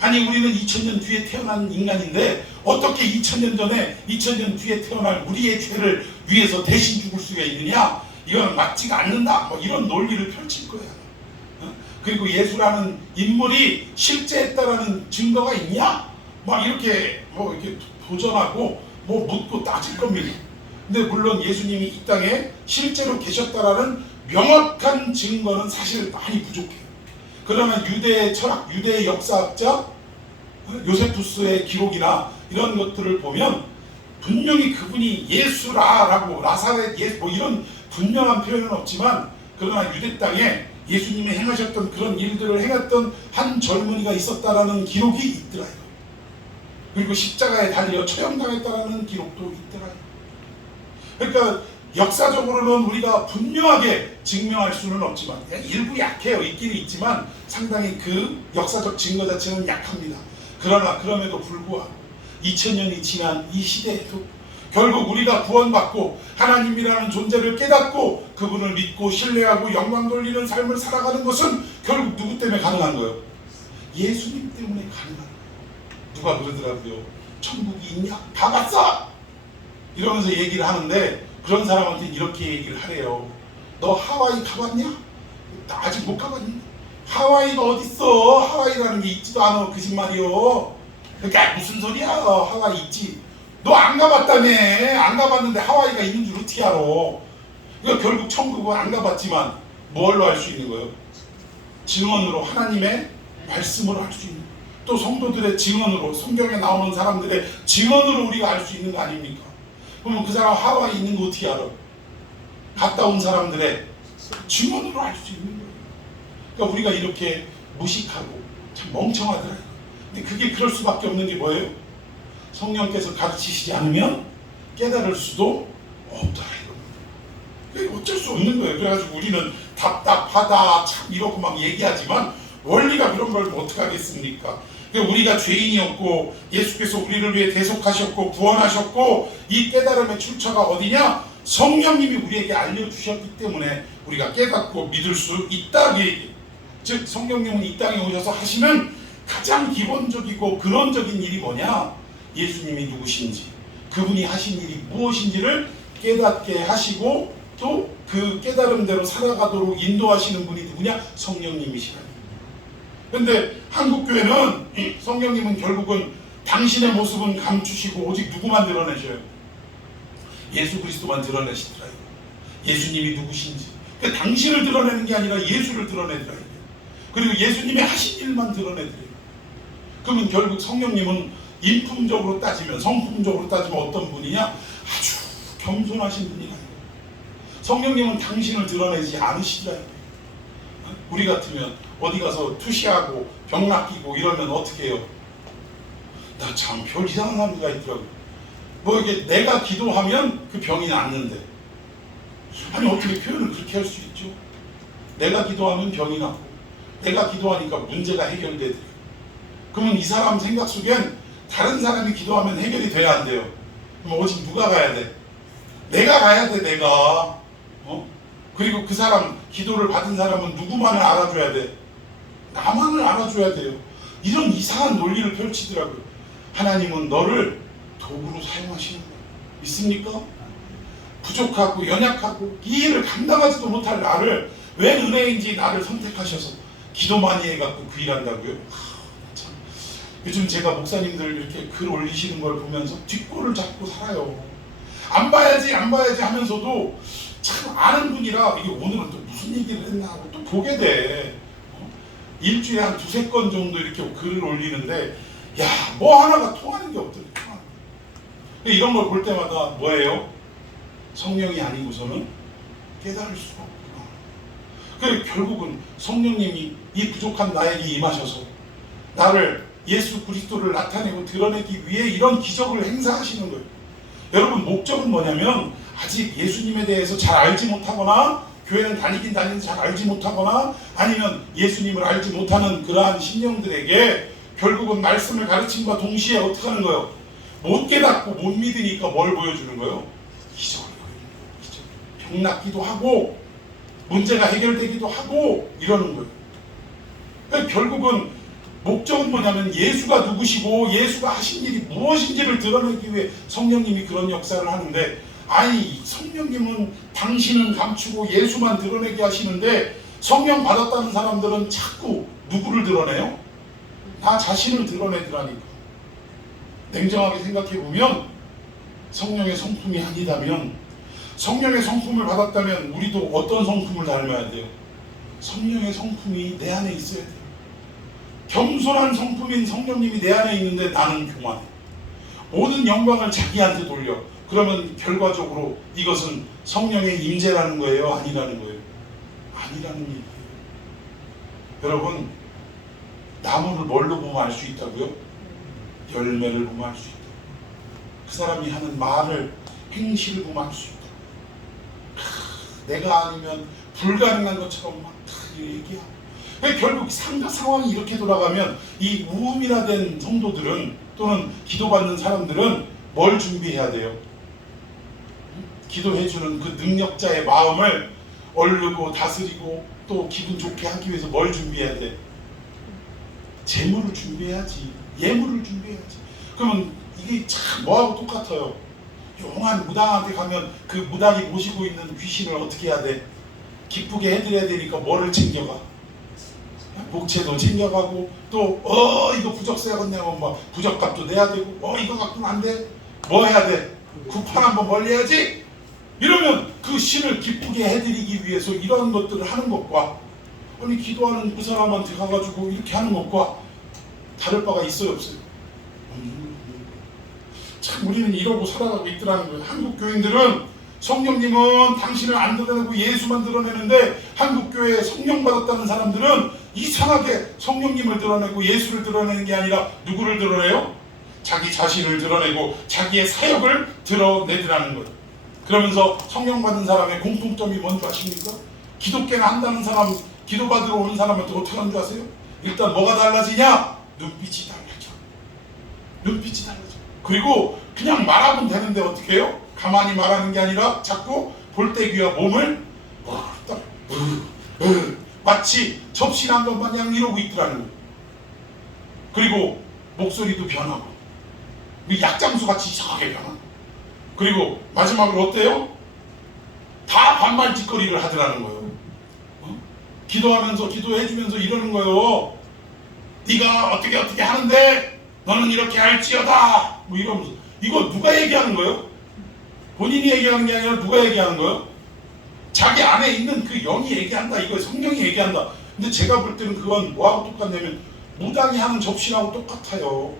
아니 우리는 2000년 뒤에 태어난 인간인데 어떻게 2000년 전에 2000년 뒤에 태어날 우리의 죄를 위해서 대신 죽을 수가 있느냐? 이건 맞지가 않는다. 뭐 이런 논리를 펼칠 거야. 그리고 예수라는 인물이 실제했다라는 증거가 있냐? 막 이렇게 이렇게 도전하고 묻고 따질 겁니다. 근데 물론 예수님이 이 땅에 실제로 계셨다라는 명확한 증거는 사실 많이 부족해요. 그러나 유대의 철학, 유대의 역사학자 요세푸스의 기록이나 이런 것들을 보면 분명히 그분이 예수라라고 나사렛 뭐 이런 분명한 표현은 없지만 그러나 유대 땅에 예수님이 행하셨던 그런 일들을 행했던 한 젊은이가 있었다라는 기록이 있더라고요. 그리고 십자가에 달려 처형당했다라는 기록도 있더라고요. 그러니까 역사적으로는 우리가 분명하게 증명할 수는 없지만 일부 약해요. 있긴 있지만 상당히 그 역사적 증거 자체는 약합니다. 그러나 그럼에도 불구하고 2000년이 지난 이 시대에도 결국 우리가 구원받고 하나님이라는 존재를 깨닫고 그분을 믿고 신뢰하고 영광 돌리는 삶을 살아가는 것은 결국 누구 때문에 가능한 거예요? 예수님 때문에 가능한 거예요. 누가 그러더라고요. 천국이 있냐? 가봤어! 이러면서 얘기를 하는데 그런 사람한테 이렇게 얘기를 하래요. 너 하와이 가봤냐? 나 아직 못 가봤니? 하와이가 어딨어? 하와이라는 게 있지도 않아. 거짓말이요. 그러니까 무슨 소리야? 하와이 있지. 너 안 가봤다며. 안 가봤는데 하와이가 있는 줄 어떻게 알아? 그러니까 결국 천국은 안 가봤지만 뭘로 알 수 있는 거예요? 증언으로, 하나님의 말씀으로 알 수 있는 거예요. 또 성도들의 증언으로, 성경에 나오는 사람들의 증언으로 우리가 알 수 있는 거 아닙니까? 그러면 그 사람 하와이 있는 거 어떻게 알아? 갔다 온 사람들의 증언으로 알 수 있는 거예요. 그러니까 우리가 이렇게 무식하고 참 멍청하더라고요. 근데 그게 그럴 수밖에 없는 게 뭐예요? 성령께서 가르치시지 않으면 깨달을 수도 없더라. 그게 어쩔 수 없는 거예요. 그래가지고 우리는 답답하다 참 이러고 막 얘기하지만 원리가 그런 걸 어떻게 하겠습니까? 그러니까 우리가 죄인이었고 예수께서 우리를 위해 대속하셨고 구원하셨고 이 깨달음의 출처가 어디냐? 성령님이 우리에게 알려주셨기 때문에 우리가 깨닫고 믿을 수 있다. 즉 성령님은 이 땅에 오셔서 하시는 가장 기본적이고 근원적인 일이 뭐냐? 예수님이 누구신지, 그분이 하신 일이 무엇인지를 깨닫게 하시고 또 그 깨달음대로 살아가도록 인도하시는 분이 누구냐? 성령님이시라. 근데 한국교회는 성령님은 결국은 당신의 모습은 감추시고 오직 누구만 드러내셔요? 예수 그리스도만 드러내시더라고요. 예수님이 누구신지. 그러니까 당신을 드러내는 게 아니라 예수를 드러내더라고요. 그리고 예수님의 하신 일만 드러내더라고요. 그러면 결국 성령님은 인품적으로 따지면, 성품적으로 따지면 어떤 분이냐? 아주 겸손하신 분이라. 성령님은 당신을 드러내지 않으시더라고요. 우리 같으면 어디 가서 투시하고 병 낚이고 이러면 어떻게 해요? 나 참 별 이상한 사람들가 있더라고요. 뭐 이게 내가 기도하면 그 병이 낫는데, 아니 어떻게 표현을 그렇게 할 수 있죠? 내가 기도하면 병이 낫고 내가 기도하니까 문제가 해결되더라고요. 그러면 이 사람 생각 속엔 다른 사람이 기도하면 해결이 돼야 안 돼요. 그럼 오직 누가 가야 돼? 내가 가야 돼. 내가. 그리고 그 사람, 기도를 받은 사람은 누구만을 알아줘야 돼? 나만을 알아줘야 돼요. 이런 이상한 논리를 펼치더라고요. 하나님은 너를 도구로 사용하시는 거예요. 믿습니까? 부족하고 연약하고 이 일을 감당하지도 못할 나를, 왜 은혜인지 나를 선택하셔서 기도 많이 해갖고 그 일 한다고요? 참. 요즘 제가 목사님들 이렇게 글 올리시는 걸 보면서 뒷골을 잡고 살아요. 안 봐야지 하면서도 참 아는 분이라 이게 오늘은 또 무슨 얘기를 했나 하고 또 보게 돼. 일주일에 한 두세 건 정도 이렇게 글을 올리는데 야, 뭐 하나가 통하는 게 없더라고요. 이런 걸 볼 때마다 뭐예요? 성령이 아니고서는 깨달을 수가 없구나. 그래서 결국은 성령님이 이 부족한 나에게 임하셔서 나를 예수 그리스도를 나타내고 드러내기 위해 이런 기적을 행사하시는 거예요. 여러분, 목적은 뭐냐면 아직 예수님에 대해서 잘 알지 못하거나 교회는 다니긴 다니는데 잘 알지 못하거나 아니면 예수님을 알지 못하는 그러한 신령들에게 결국은 말씀을 가르침과 동시에 어떻게 하는 거예요? 못 깨닫고 못 믿으니까 뭘 보여주는 거예요? 기적을 보여주는 거예요. 기적. 병 낫기도 하고 문제가 해결되기도 하고 이러는 거예요. 그러니까 결국은 목적은 뭐냐면 예수가 누구시고 예수가 하신 일이 무엇인지를 드러내기 위해 성령님이 그런 역사를 하는데, 아니 성령님은 당신은 감추고 예수만 드러내게 하시는데 성령 받았다는 사람들은 자꾸 누구를 드러내요? 나 자신을 드러내더라니까. 냉정하게 생각해보면 성령의 성품이 아니다면, 성령의 성품을 받았다면 우리도 어떤 성품을 닮아야 돼요? 성령의 성품이 내 안에 있어야 돼요. 겸손한 성품인 성령님이 내 안에 있는데 나는 교만해. 모든 영광을 자기한테 돌려. 그러면 결과적으로 이것은 성령의 임재라는 거예요? 아니라는 거예요? 아니라는 얘기예요. 여러분, 나무를 뭘로 보면 알 수 있다고요? 열매를 보면 알 수 있다. 그 사람이 하는 말을, 행실을 보면 알 수 있다. 내가 아니면 불가능한 것처럼 막 얘기하고. 결국 상황이 이렇게 돌아가면 이 우음이라된 성도들은 또는 기도받는 사람들은 뭘 준비해야 돼요? 기도해주는 그 능력자의 마음을 얼르고 다스리고 또 기분 좋게 하기 위해서 뭘 준비해야 돼? 재물을 준비해야지. 예물을 준비해야지. 그러면 이게 참 뭐하고 똑같아요. 용한 무당한테 가면 그 무당이 모시고 있는 귀신을 어떻게 해야 돼? 기쁘게 해드려야 되니까 뭐를 챙겨가? 목채도 챙겨가고 또 이거 부적세가 내면 뭐 부적값도 내야 되고 이거 갖고는 안 돼. 뭐 해야 돼? 구판 한번 벌려야지. 이러면 그 신을 기쁘게 해드리기 위해서 이런 것들을 하는 것과 아니 기도하는 그 사람한테 가가지고 이렇게 하는 것과 다를 바가 있어요 없어요? 참 우리는 이러고 살아가고 있더라는 거예요. 한국 교인들은 성령님은 당신을 안 드러내고 예수만 드러내는데 한국교회에 성령 받았다는 사람들은 이상하게 성령님을 드러내고 예수를 드러내는 게 아니라 누구를 드러내요? 자기 자신을 드러내고 자기의 사역을 드러내더라는 거예요. 그러면서 성령 받은 사람의 공통점이 뭔지 아십니까? 기독교나 한다는 사람, 기도 받으러 오는 사람한테 어떻게 하는 줄 아세요? 일단 뭐가 달라지냐? 눈빛이 달라져. 눈빛이 달라져. 그리고 그냥 말하면 되는데 어떻게 해요? 가만히 말하는 게 아니라 자꾸 볼때귀와 몸을 마치 접신한 것 마냥 이러고 있더라는 거예요. 그리고 목소리도 변하고 약장수 같이 이상하게 변하고 그리고 마지막으로 어때요? 다 반말짓거리를 하더라는 거예요. 기도하면서 기도해주면서 이러는 거예요. 네가 어떻게 하는데 너는 이렇게 할지어다 뭐 이러면서 이거 누가 얘기하는 거예요? 본인이 얘기하는 게 아니라 누가 얘기하는 거예요? 자기 안에 있는 그 영이 얘기한다. 이거 성령이 얘기한다. 근데 제가 볼 때는 그건 뭐하고 똑같냐면 무당이 하는 접신하고 똑같아요.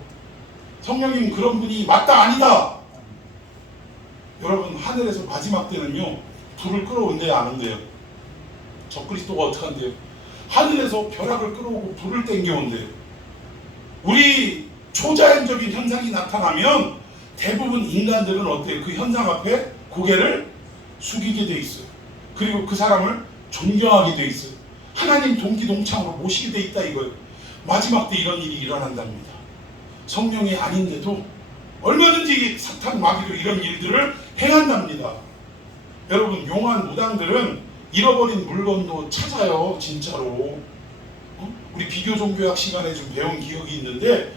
성령님은 그런 분이 맞다 아니다. 여러분 하늘에서 마지막 때는요 불을 끌어온대요 안 온대요? 적그리스도가 어떻게 한대요? 하늘에서 벼락을 끌어오고 불을 땡겨온대요. 우리 초자연적인 현상이 나타나면 대부분 인간들은 어때요? 그 현상 앞에 고개를 숙이게 돼 있어요. 그리고 그 사람을 존경하게 돼 있어요. 하나님 동기동창으로 모시게 돼 있다 이거예요. 마지막 때 이런 일이 일어난답니다. 성령이 아닌데도 얼마든지 사탄 마귀로 이런 일들을 행한답니다. 여러분 용한 무당들은 잃어버린 물건도 찾아요. 진짜로. 우리 비교종교학 시간에 좀 배운 기억이 있는데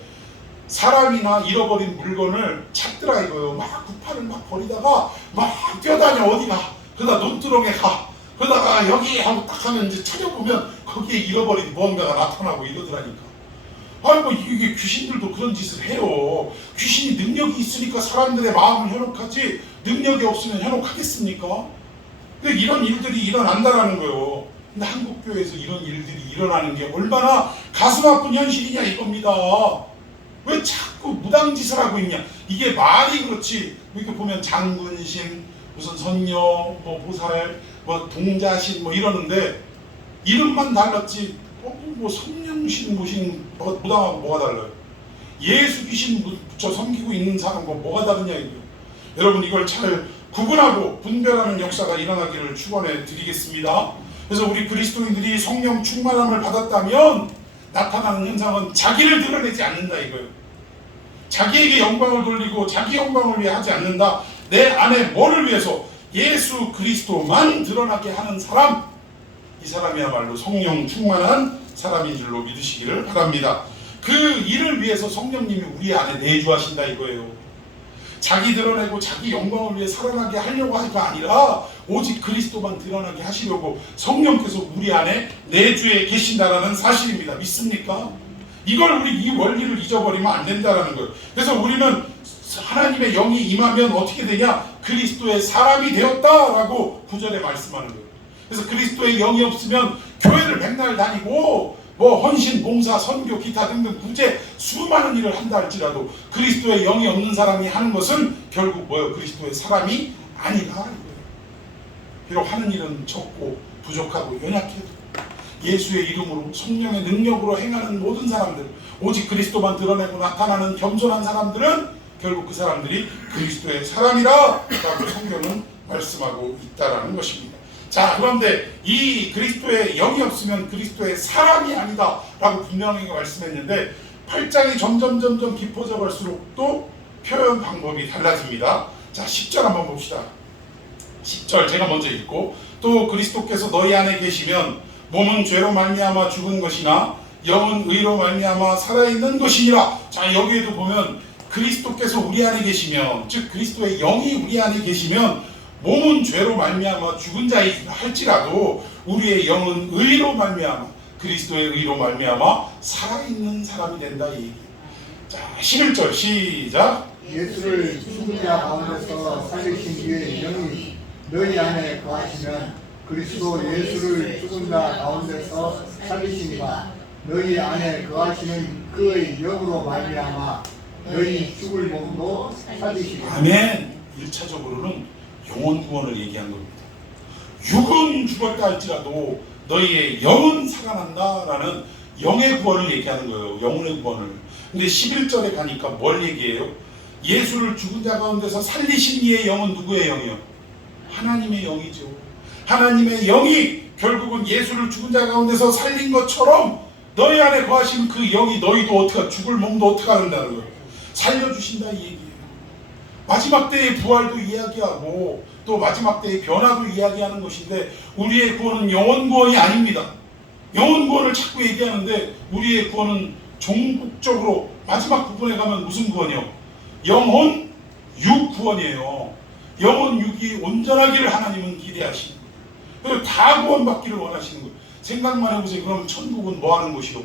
사람이나 잃어버린 물건을 찾더라 이거요. 막 구판을 막 버리다가 막 뛰어다녀 어디 가. 그러다 논두렁에 가. 그러다가 여기 하고 딱 하면 이제 찾아보면 거기에 잃어버린 무언가가 나타나고 이러더라니까. 아이고 이게 귀신들도 그런 짓을 해요. 귀신이 능력이 있으니까 사람들의 마음을 현혹하지 능력이 없으면 현혹하겠습니까? 근데 이런 일들이 일어난다라는 거예요. 근데 한국교회에서 이런 일들이 일어나는 게 얼마나 가슴 아픈 현실이냐 이겁니다. 왜 자꾸 무당짓을 하고 있냐. 이게 말이 그렇지 이렇게 보면 장군신 무슨 선녀 뭐 보살 뭐 동자신 뭐 이러는데 이름만 달랐지 뭐 성령신 모신 무당하고 뭐가 달라요? 예수 귀신 붙여 섬기고 있는 사람과 뭐가 다르냐 이거예요. 여러분 이걸 잘 구분하고 분별하는 역사가 일어나기를 축원해 드리겠습니다. 그래서 우리 그리스도인들이 성령 충만함을 받았다면 나타나는 현상은 자기를 드러내지 않는다 이거예요. 자기에게 영광을 돌리고 자기 영광을 위해 하지 않는다. 내 안에 뭐를 위해서? 예수 그리스도만 드러나게 하는 사람, 이 사람이야말로 성령 충만한 사람인 줄로 믿으시기를 바랍니다. 그 일을 위해서 성령님이 우리 안에 내주하신다 이거예요. 자기 드러내고 자기 영광을 위해 살아나게 하려고 하기가 아니라 오직 그리스도만 드러나게 하시려고 성령께서 우리 안에 내주에 계신다라는 사실입니다. 믿습니까? 이걸 우리 이 원리를 잊어버리면 안 된다라는 거예요. 그래서 우리는 하나님의 영이 임하면 어떻게 되냐? 그리스도의 사람이 되었다라고 9절에 말씀하는 거예요. 그래서 그리스도의 영이 없으면 교회를 맨날 다니고 뭐 헌신, 봉사, 선교, 기타 등등 구제 수많은 일을 한다 할지라도 그리스도의 영이 없는 사람이 하는 것은 결국 뭐예요? 그리스도의 사람이 아니다. 비록 하는 일은 적고 부족하고 연약해도 예수의 이름으로 성령의 능력으로 행하는 모든 사람들, 오직 그리스도만 드러내고 나타나는 겸손한 사람들은 결국 그 사람들이 그리스도의 사람이라 라고 성경은 말씀하고 있다라는 것입니다. 자, 그런데 이 그리스도의 영이 없으면 그리스도의 사람이 아니다 라고 분명하게 말씀했는데 8장이 점점 깊어져 갈수록 또 표현 방법이 달라집니다. 자, 10절 한번 봅시다. 10절 제가 먼저 읽고 또 그리스도께서 너희 안에 계시면 몸은 죄로 말미암아 죽은 것이나 영은 의로 말미암아 살아있는 것이니라. 자, 여기에도 보면 그리스도께서 우리 안에 계시면, 즉 그리스도의 영이 우리 안에 계시면 몸은 죄로 말미암아 죽은 자이라 할지라도 우리의 영은 의로 말미암아 그리스도의 의로 말미암아 살아있는 사람이 된다 이 얘기. 자, 11절 시작. 예수를 죽은 자 가운데서 살리신 이의 영이 너희 안에 거하시면 그리스도 예수를 죽은 자 가운데서 살리시니가 너희 안에 거하시는 그의 영으로 말미암아 너희 죽을 몸도 살리시리라. 아멘. 1차적으로는 영혼 구원을 얘기한 겁니다. 육은 죽었다 할지라도 너희의 영은 살아난다라는 영의 구원을 얘기하는 거예요. 영혼의 구원을. 근데 11절에 가니까 뭘 얘기해요? 예수를 죽은 자 가운데서 살리신 이의 영은 누구의 영이요? 하나님의 영이죠. 하나님의 영이 결국은 예수를 죽은 자 가운데서 살린 것처럼 너희 안에 거하신 그 영이 너희도 어떻게 죽을 몸도 어떻게 하는다는 거예요. 살려주신다 이 얘기예요. 마지막 때의 부활도 이야기하고 또 마지막 때의 변화도 이야기하는 것인데 우리의 구원은 영혼 구원이 아닙니다. 영혼 구원을 자꾸 얘기하는데 우리의 구원은 종국적으로 마지막 부분에 가면 무슨 구원이요? 영혼 육 구원이에요. 영혼 육이 온전하기를 하나님은 기대하시는 거예요. 그리고 다 구원받기를 원하시는 거예요. 생각만 해보세요. 그럼 천국은 뭐 하는 곳이요?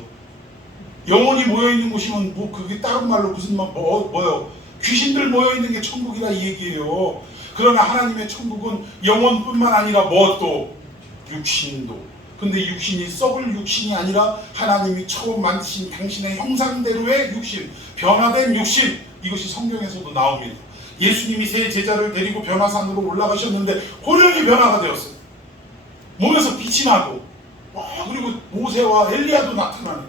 영혼이 모여있는 곳이면 뭐 그게 다른 말로 무슨 뭐요? 귀신들 모여있는 게 천국이라 이 얘기예요. 그러나 하나님의 천국은 영혼뿐만 아니라 뭐 또 육신도. 근데 육신이 썩을 육신이 아니라 하나님이 처음 만드신 당신의 형상대로의 육신, 변화된 육신, 이것이 성경에서도 나옵니다. 예수님이 세 제자를 데리고 변화산으로 올라가셨는데 호련히 변화가 되었어요. 몸에서 빛이 나고 그리고 모세와 엘리야도 나타나는.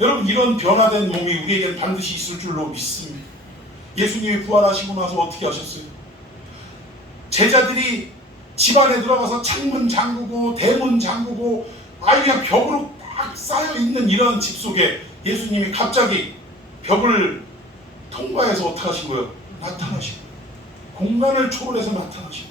여러분 이런 변화된 몸이 우리에게는 반드시 있을 줄로 믿습니다. 예수님이 부활하시고 나서 어떻게 하셨어요? 제자들이 집안에 들어가서 창문 잠그고 대문 잠그고 그냥 벽으로 딱 쌓여있는 이런 집 속에 예수님이 갑자기 벽을 통과해서 어떻게 하신 거예요? 나타나시고 공간을 초월해서 나타나시고.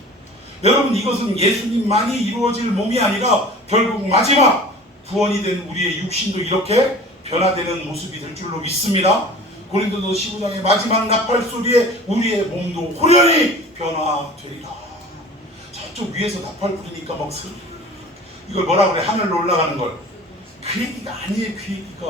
여러분 이것은 예수님만이 이루어질 몸이 아니라 결국 마지막 구원이 된 우리의 육신도 이렇게 변화되는 모습이 될 줄로 믿습니다. 고린도서 15장의 마지막 나팔 소리에 우리의 몸도 호련히 변화되리라. 저쪽 위에서 나팔 부르니까 막 이걸 뭐라 그래? 하늘로 올라가는 걸. 그 얘기가 아니에요. 그 얘기가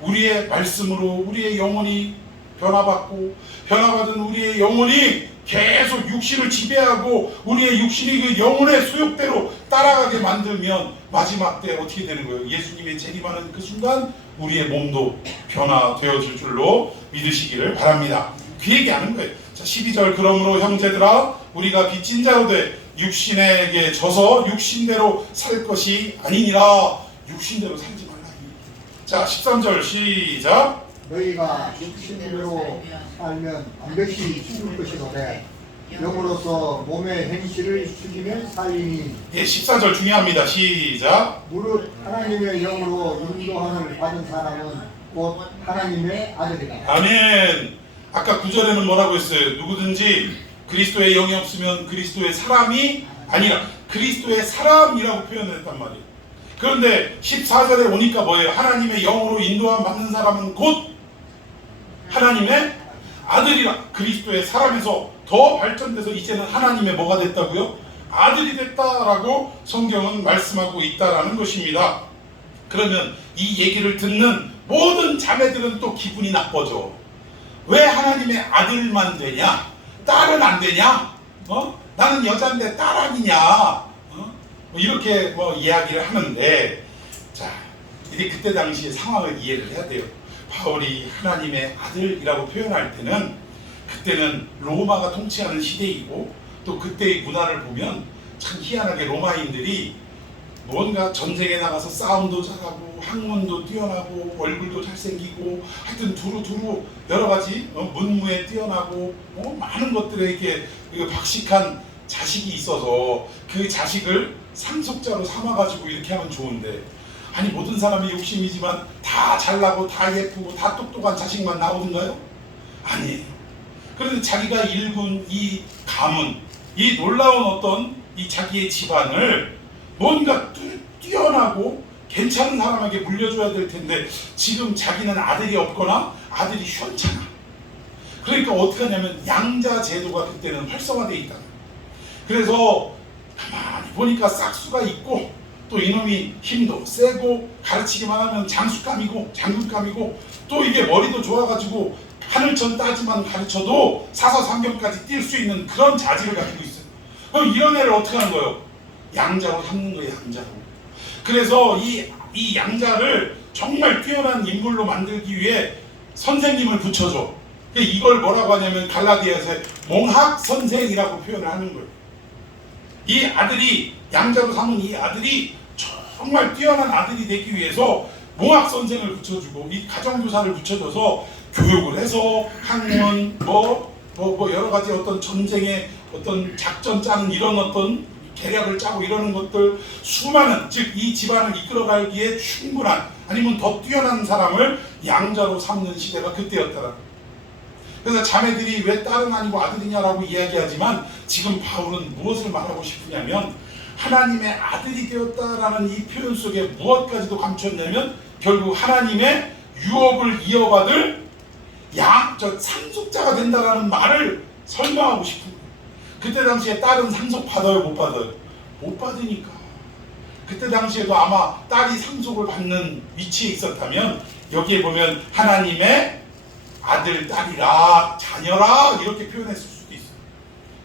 우리의 말씀으로 우리의 영혼이 변화받고 변화받은 우리의 영혼이 계속 육신을 지배하고 우리의 육신이 그 영혼의 소욕대로 따라가게 만들면 마지막 때 어떻게 되는 거예요? 예수님의 재림하는 그 순간 우리의 몸도 변화되어질 줄로 믿으시기를 바랍니다. 그 얘기하는 거예요. 자, 12절 그러므로 형제들아 우리가 빚진 자로 돼 육신에게 져서 육신대로 살 것이 아니니라. 육신대로 살지 말라. 자, 13절 시작. 너희가 육신대로 살면 반드시 죽을 것이로되 영으로서 몸의 행실을 죽이면 살리니. 예, 14절 중요합니다. 시작. 무릇 하나님의 영으로 인도함을 받은 사람은 곧 하나님의 아들이다. 아멘. 아까 9절에는 뭐라고 했어요? 누구든지 그리스도의 영이 없으면 그리스도의 사람이 아니라 그리스도의 사람이라고 표현을 했단 말이에요. 그런데 14절에 오니까 뭐예요? 하나님의 영으로 인도함 받는 사람은 곧 하나님의 아들이라. 그리스도의 사람에서 더 발전돼서 이제는 하나님의 뭐가 됐다고요? 아들이 됐다라고 성경은 말씀하고 있다라는 것입니다. 그러면 이 얘기를 듣는 모든 자매들은 또 기분이 나빠져. 왜 하나님의 아들만 되냐? 딸은 안 되냐? 나는 여자인데 딸 아니냐? 이렇게 이야기를 하는데, 자, 이제 그때 당시의 상황을 이해를 해야 돼요. 바울이 하나님의 아들이라고 표현할 때는 그때는 로마가 통치하는 시대이고 또 그때의 문화를 보면 참 희한하게 로마인들이 뭔가 전쟁에 나가서 싸움도 잘하고 학문도 뛰어나고 얼굴도 잘생기고 하여튼 두루두루 여러 가지 문무에 뛰어나고 많은 것들에 이렇게 박식한 자식이 있어서 그 자식을 상속자로 삼아가지고 이렇게 하면 좋은데, 아니 모든 사람이 욕심이지만 다 잘나고 다 예쁘고 다 똑똑한 자식만 나오던가요? 아니에요. 그런데 자기가 일군 이 가문, 이 놀라운 어떤 이 자기의 집안을 뭔가 뛰어나고 괜찮은 사람에게 물려줘야 될 텐데 지금 자기는 아들이 없거나 아들이 휘황찬아. 그러니까 어떻게 하냐면 양자 제도가 그때는 활성화되어 있다. 그래서 가만히 보니까 싹수가 있고 또 이놈이 힘도 세고 가르치기만 하면 장수감이고 장군감이고 또 이게 머리도 좋아가지고 하늘천 따지만 가르쳐도 사서삼경까지 뛸 수 있는 그런 자질을 가지고 있어요. 그럼 이런 애를 어떻게 하는 거예요? 양자로 삼는 거예요. 양자로. 그래서 이 양자를 정말 뛰어난 인물로 만들기 위해 선생님을 붙여줘. 이걸 뭐라고 하냐면 갈라디아에서 몽학 선생이라고 표현을 하는 거예요. 이 아들이 양자로 삼은 이 아들이 정말 뛰어난 아들이 되기 위해서 몽학 선생을 붙여주고 이 가정교사를 붙여줘서 교육을 해서 학문 뭐 여러 가지 어떤 전쟁의 어떤 작전 짜는 이런 어떤 계략을 짜고 이러는 것들 수많은 즉 이 집안을 이끌어가기에 충분한 아니면 더 뛰어난 사람을 양자로 삼는 시대가 그때였더라. 그래서 자매들이 왜 딸은 아니고 아들이냐라고 이야기하지만 지금 바울은 무엇을 말하고 싶으냐면 하나님의 아들이 되었다라는 이 표현 속에 무엇까지도 감췄냐면 결국 하나님의 유업을 이어받을 상속자가 된다라는 말을 설명하고 싶은 거예요. 그때 당시에 딸은 상속 받아요, 못 받아요? 못 받으니까. 그때 당시에도 아마 딸이 상속을 받는 위치에 있었다면 여기에 보면 하나님의 아들, 딸이라, 자녀라 이렇게 표현했을 수도 있어요.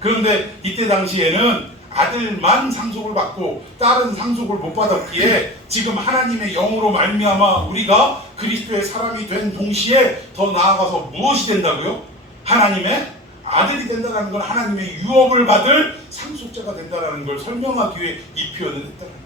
그런데 이때 당시에는 아들만 상속을 받고 딸은 상속을 못 받았기에 지금 하나님의 영으로 말미암아 우리가 그리스도의 사람이 된 동시에 더 나아가서 무엇이 된다고요? 하나님의 아들이 된다는 건 하나님의 유업을 받을 상속자가 된다는 걸 설명하기 위해 이 표현을 했다는 거예요.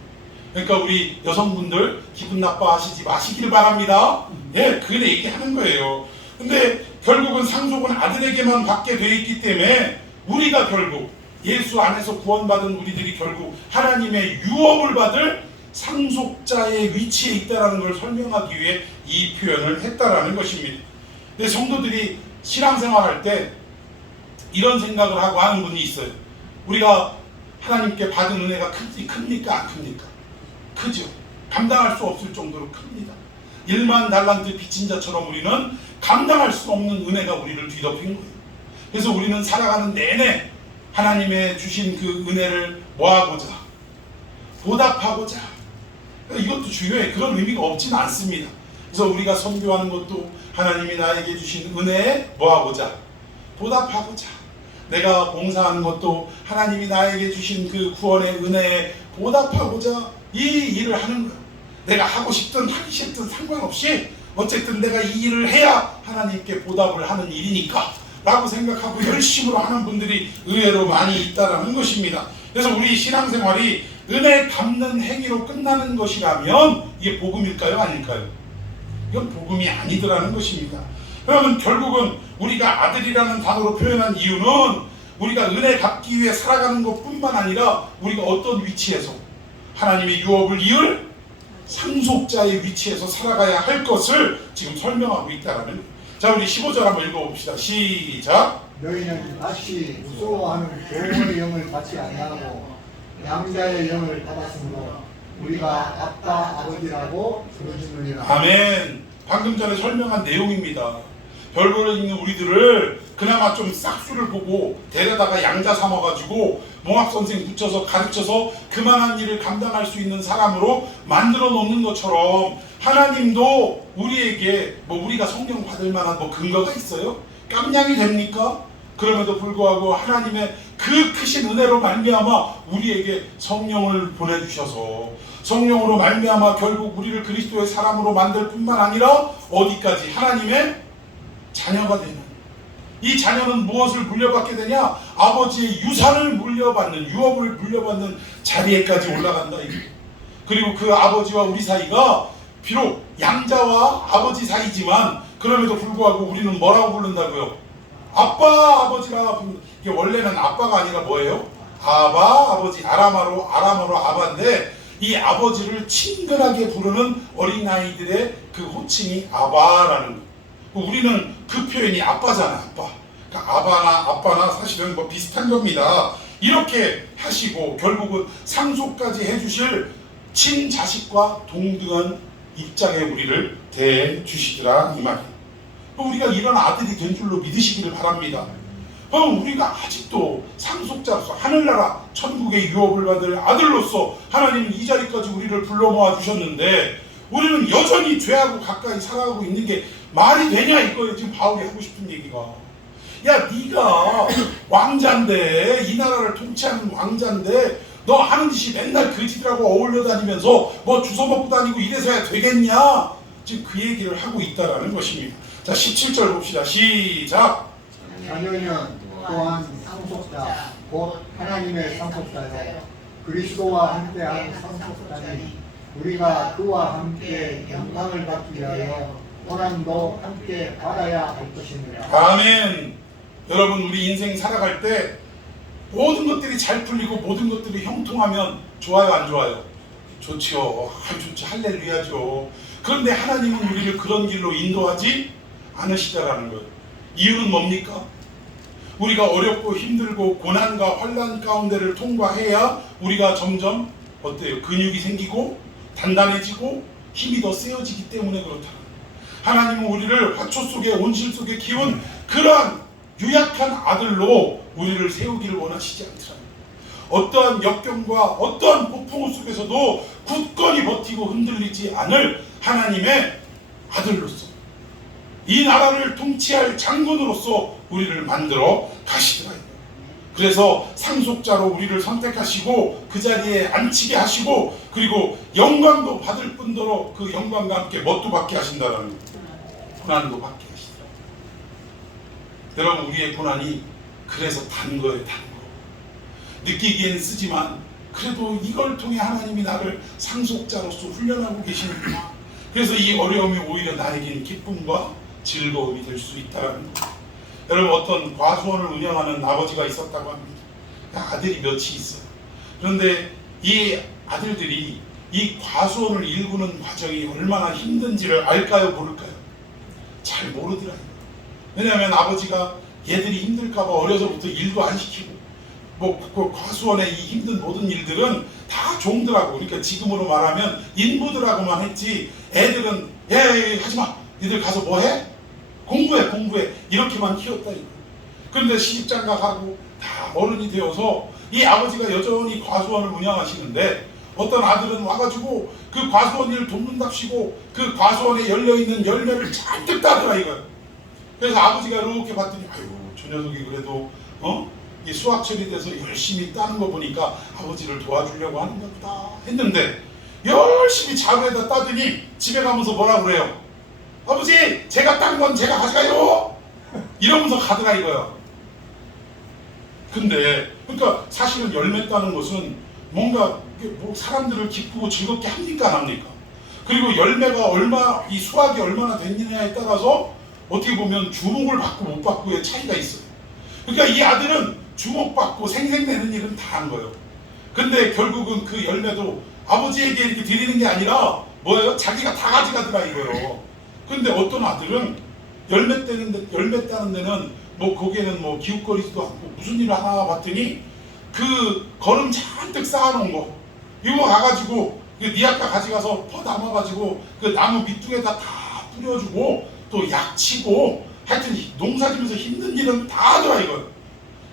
그러니까 우리 여성분들 기분 나빠하시지 마시길 바랍니다. 예, 그래 얘기하는 거예요. 근데 결국은 상속은 아들에게만 받게 돼 있기 때문에 우리가 결국 예수 안에서 구원받은 우리들이 결국 하나님의 유업을 받을 상속자의 위치에 있다는 걸 설명하기 위해 이 표현을 했다라는 것입니다. 근데 성도들이 신앙생활할 때 이런 생각을 하고 하는 분이 있어요. 우리가 하나님께 받은 은혜가 큽니까? 안 큽니까? 크죠. 감당할 수 없을 정도로 큽니다. 1만 달란트 빚진 자처럼 우리는 감당할 수 없는 은혜가 우리를 뒤덮인 거예요. 그래서 우리는 살아가는 내내 하나님의 주신 그 은혜를 뭐하고자? 보답하고자. 이것도 중요해. 그런 의미가 없지는 않습니다. 그래서 우리가 선교하는 것도 하나님이 나에게 주신 은혜에 뭐하고자? 보답하고자. 내가 봉사하는 것도 하나님이 나에게 주신 그 구원의 은혜에 보답하고자 이 일을 하는 거예요. 내가 하고 싶든 하기 싫든 상관없이 어쨌든 내가 이 일을 해야 하나님께 보답을 하는 일이니까 라고 생각하고 열심으로 하는 분들이 의외로 많이 있다는 것입니다. 그래서 우리 신앙생활이 은혜 갚는 행위로 끝나는 것이라면 이게 복음일까요? 아닐까요? 이건 복음이 아니더라는 것입니다. 그러면 결국은 우리가 아들이라는 단어로 표현한 이유는 우리가 은혜 갚기 위해 살아가는 것뿐만 아니라 우리가 어떤 위치에서 하나님의 유업을 이을 상속자의 위치에서 살아가야 할 것을 지금 설명하고 있다는 거예요. 자, 우리 15절 한번 읽어봅시다. 시작. 너희는 다시 무서워하는 교훈의 영을 받지 아니하고 양자의 영을 받았으므로 우리가 아빠 아버지라고 부르짖느니라. 아멘. 방금 전에 설명한 내용입니다. 별보를 읽는 우리들을 그나마 좀 싹수를 보고 데려다가 양자 삼아가지고 몽학선생 붙여서 가르쳐서 그만한 일을 감당할 수 있는 사람으로 만들어 놓는 것처럼 하나님도 우리에게 우리가 성령 받을 만한 근거가 있어요? 깜냥이 됩니까? 그럼에도 불구하고 하나님의 그 크신 은혜로 말미암아 우리에게 성령을 보내주셔서 성령으로 말미암아 결국 우리를 그리스도의 사람으로 만들 뿐만 아니라 어디까지? 하나님의 자녀가 되는, 이 자녀는 무엇을 물려받게 되냐? 아버지의 유산을 물려받는, 유업을 물려받는 자리에까지 올라간다. 그리고 그 아버지와 우리 사이가 비록 양자와 아버지 사이지만 그럼에도 불구하고 우리는 뭐라고 부른다고요? 아빠 아버지라. 이게 원래는 아빠가 아니라 뭐예요? 아바 아버지. 아람어로 아바인데 이 아버지를 친근하게 부르는 어린아이들의 그 호칭이 아바라는 거예요. 우리는 그 표현이 아빠잖아. 아빠. 그러니까 아빠나 사실은 비슷한 겁니다. 이렇게 하시고 결국은 상속까지 해주실 친자식과 동등한 입장에 우리를 대해 주시더라 이 말이에요. 우리가 이런 아들이 된 줄로 믿으시기를 바랍니다. 그럼 우리가 아직도 상속자로서 하늘나라 천국의 유업을 받을 아들로서 하나님은 이 자리까지 우리를 불러 모아 주셨는데 우리는 여전히 죄하고 가까이 살아가고 있는 게 말이 되냐 이거예요. 지금 바울이 하고 싶은 얘기가. 야, 네가 왕자인데, 이 나라를 통치하는 왕자인데 너 하는 짓이 맨날 그지들하고 어울려 다니면서 뭐 주워 먹고 다니고 이래서야 되겠냐? 지금 그 얘기를 하고 있다라는 것입니다. 자, 17절 봅시다. 시작. 자녀는 또한 상속자 곧 하나님의 상속자요 그리스도와 함께한 상속자니 우리가 그와 함께 영광을 받기 위하여 고난도 함께 받아야 할 것입니다. 아멘. 여러분, 우리 인생 살아갈 때 모든 것들이 잘 풀리고 모든 것들이 형통하면 좋아요, 안 좋아요? 좋지요. 좋지. 할렐루야죠. 그런데 하나님은 우리를 그런 길로 인도하지 않으시다라는 거예요. 이유는 뭡니까? 우리가 어렵고 힘들고 고난과 환난 가운데를 통과해야 우리가 점점 어때요? 근육이 생기고 단단해지고 힘이 더 세어지기 때문에 그렇다. 하나님은 우리를 화초 속에 온실 속에 키운 그러한 유약한 아들로 우리를 세우기를 원하시지 않더라. 어떠한 역경과 어떠한 폭풍우 속에서도 굳건히 버티고 흔들리지 않을 하나님의 아들로서 이 나라를 통치할 장군으로서 우리를 만들어 가시더라. 그래서 상속자로 우리를 선택하시고 그 자리에 앉히게 하시고 그리고 영광도 받을 뿐더러 그 영광과 함께 뭣도 받게 하신다라는 거예요. 고난도 받게 하시더라. 여러분, 우리의 고난이 그래서 단 거예요. 단 거. 느끼기엔 쓰지만 그래도 이걸 통해 하나님이 나를 상속자로서 훈련하고 계시는구나. 그래서 이 어려움이 오히려 나에게는 기쁨과 즐거움이 될 수 있다는 거예요. 여러분, 어떤 과수원을 운영하는 아버지가 있었다고 합니다. 아들이 몇이 있어요. 그런데 이 아들들이 이 과수원을 일구는 과정이 얼마나 힘든지를 알까요, 모를까요? 잘 모르더라고요. 왜냐하면 아버지가 얘들이 힘들까봐 어려서부터 일도 안 시키고 그 과수원의 이 힘든 모든 일들은 다 종들하고, 그러니까 지금으로 말하면 인부들하고만 했지 애들은 야, 하지마, 니들 가서 뭐해? 공부해 이렇게만 키웠다 이거. 그런데 시집장가가고 다 어른이 되어서 이 아버지가 여전히 과수원을 운영하시는데 어떤 아들은 와가지고 그 과수원 일을 돕는답시고 그 과수원에 열려있는 열매를 잔뜩 따더라 이거예요. 그래서 아버지가 이렇게 봤더니 아이고 저 녀석이 그래도 이 수학 처리돼서 열심히 따는 거 보니까 아버지를 도와주려고 하는가 보다 했는데 열심히 자루에다 따더니 집에 가면서 뭐라 그래요? 아버지, 제가 딴 건 제가 가져가요 이러면서 가더라 이거야. 근데 그러니까 사실은 열매 따는 것은 뭔가 뭐 사람들을 기쁘고 즐겁게 합니까 안 합니까? 그리고 열매가 이 수확이 얼마나 됐느냐에 따라서 어떻게 보면 주목을 받고 못 받고의 차이가 있어요. 그러니까 이 아들은 주목받고 생색내는 일은 다 한 거예요. 근데 결국은 그 열매도 아버지에게 이렇게 드리는 게 아니라 뭐예요? 자기가 다 가져가더라 이거예요. 근데 어떤 아들은 열매 따는 데는 뭐 거기에는 뭐 기웃거리지도 않고 무슨 일을 하나 봤더니 그 거름 잔뜩 쌓아놓은 거 이거 가가지고 니 아까 가져가서 퍼 담아가지고 그 나무 밑둥에다 다 뿌려주고 또 약치고 하여튼 농사지면서 힘든 일은 다 하더라 이거예요.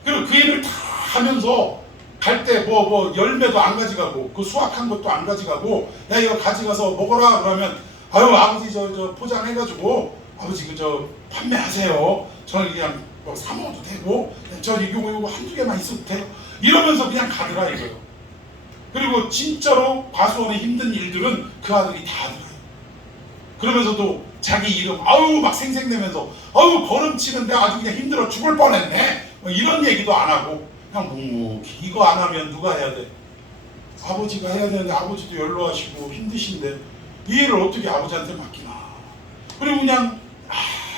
그리고 그 일을 다 하면서 갈 때 뭐 열매도 안 가져가고 그 수확한 것도 안 가져가고 야 이거 가져가서 먹어라 그러면 아유 아버지 저 포장해가지고 아버지 그저 판매하세요. 저는 그냥 뭐 사 먹어도 되고 저 요거 한두 개만 있어도 돼요. 이러면서 그냥 가더라 이거예요. 그리고 진짜로 과수원의 힘든 일들은 그 아들이 다 하더라고요. 그러면서도 자기 이름 아우 막 생색내면서 아우 걸음치는데 아주 그냥 힘들어 죽을 뻔했네 뭐 이런 얘기도 안 하고 그냥 묵묵히 이거 안 하면 누가 해야 돼? 아버지가 해야 되는데 아버지도 연로하시고 힘드신데 이 일을 어떻게 아버지한테 맡기나. 그리고 그냥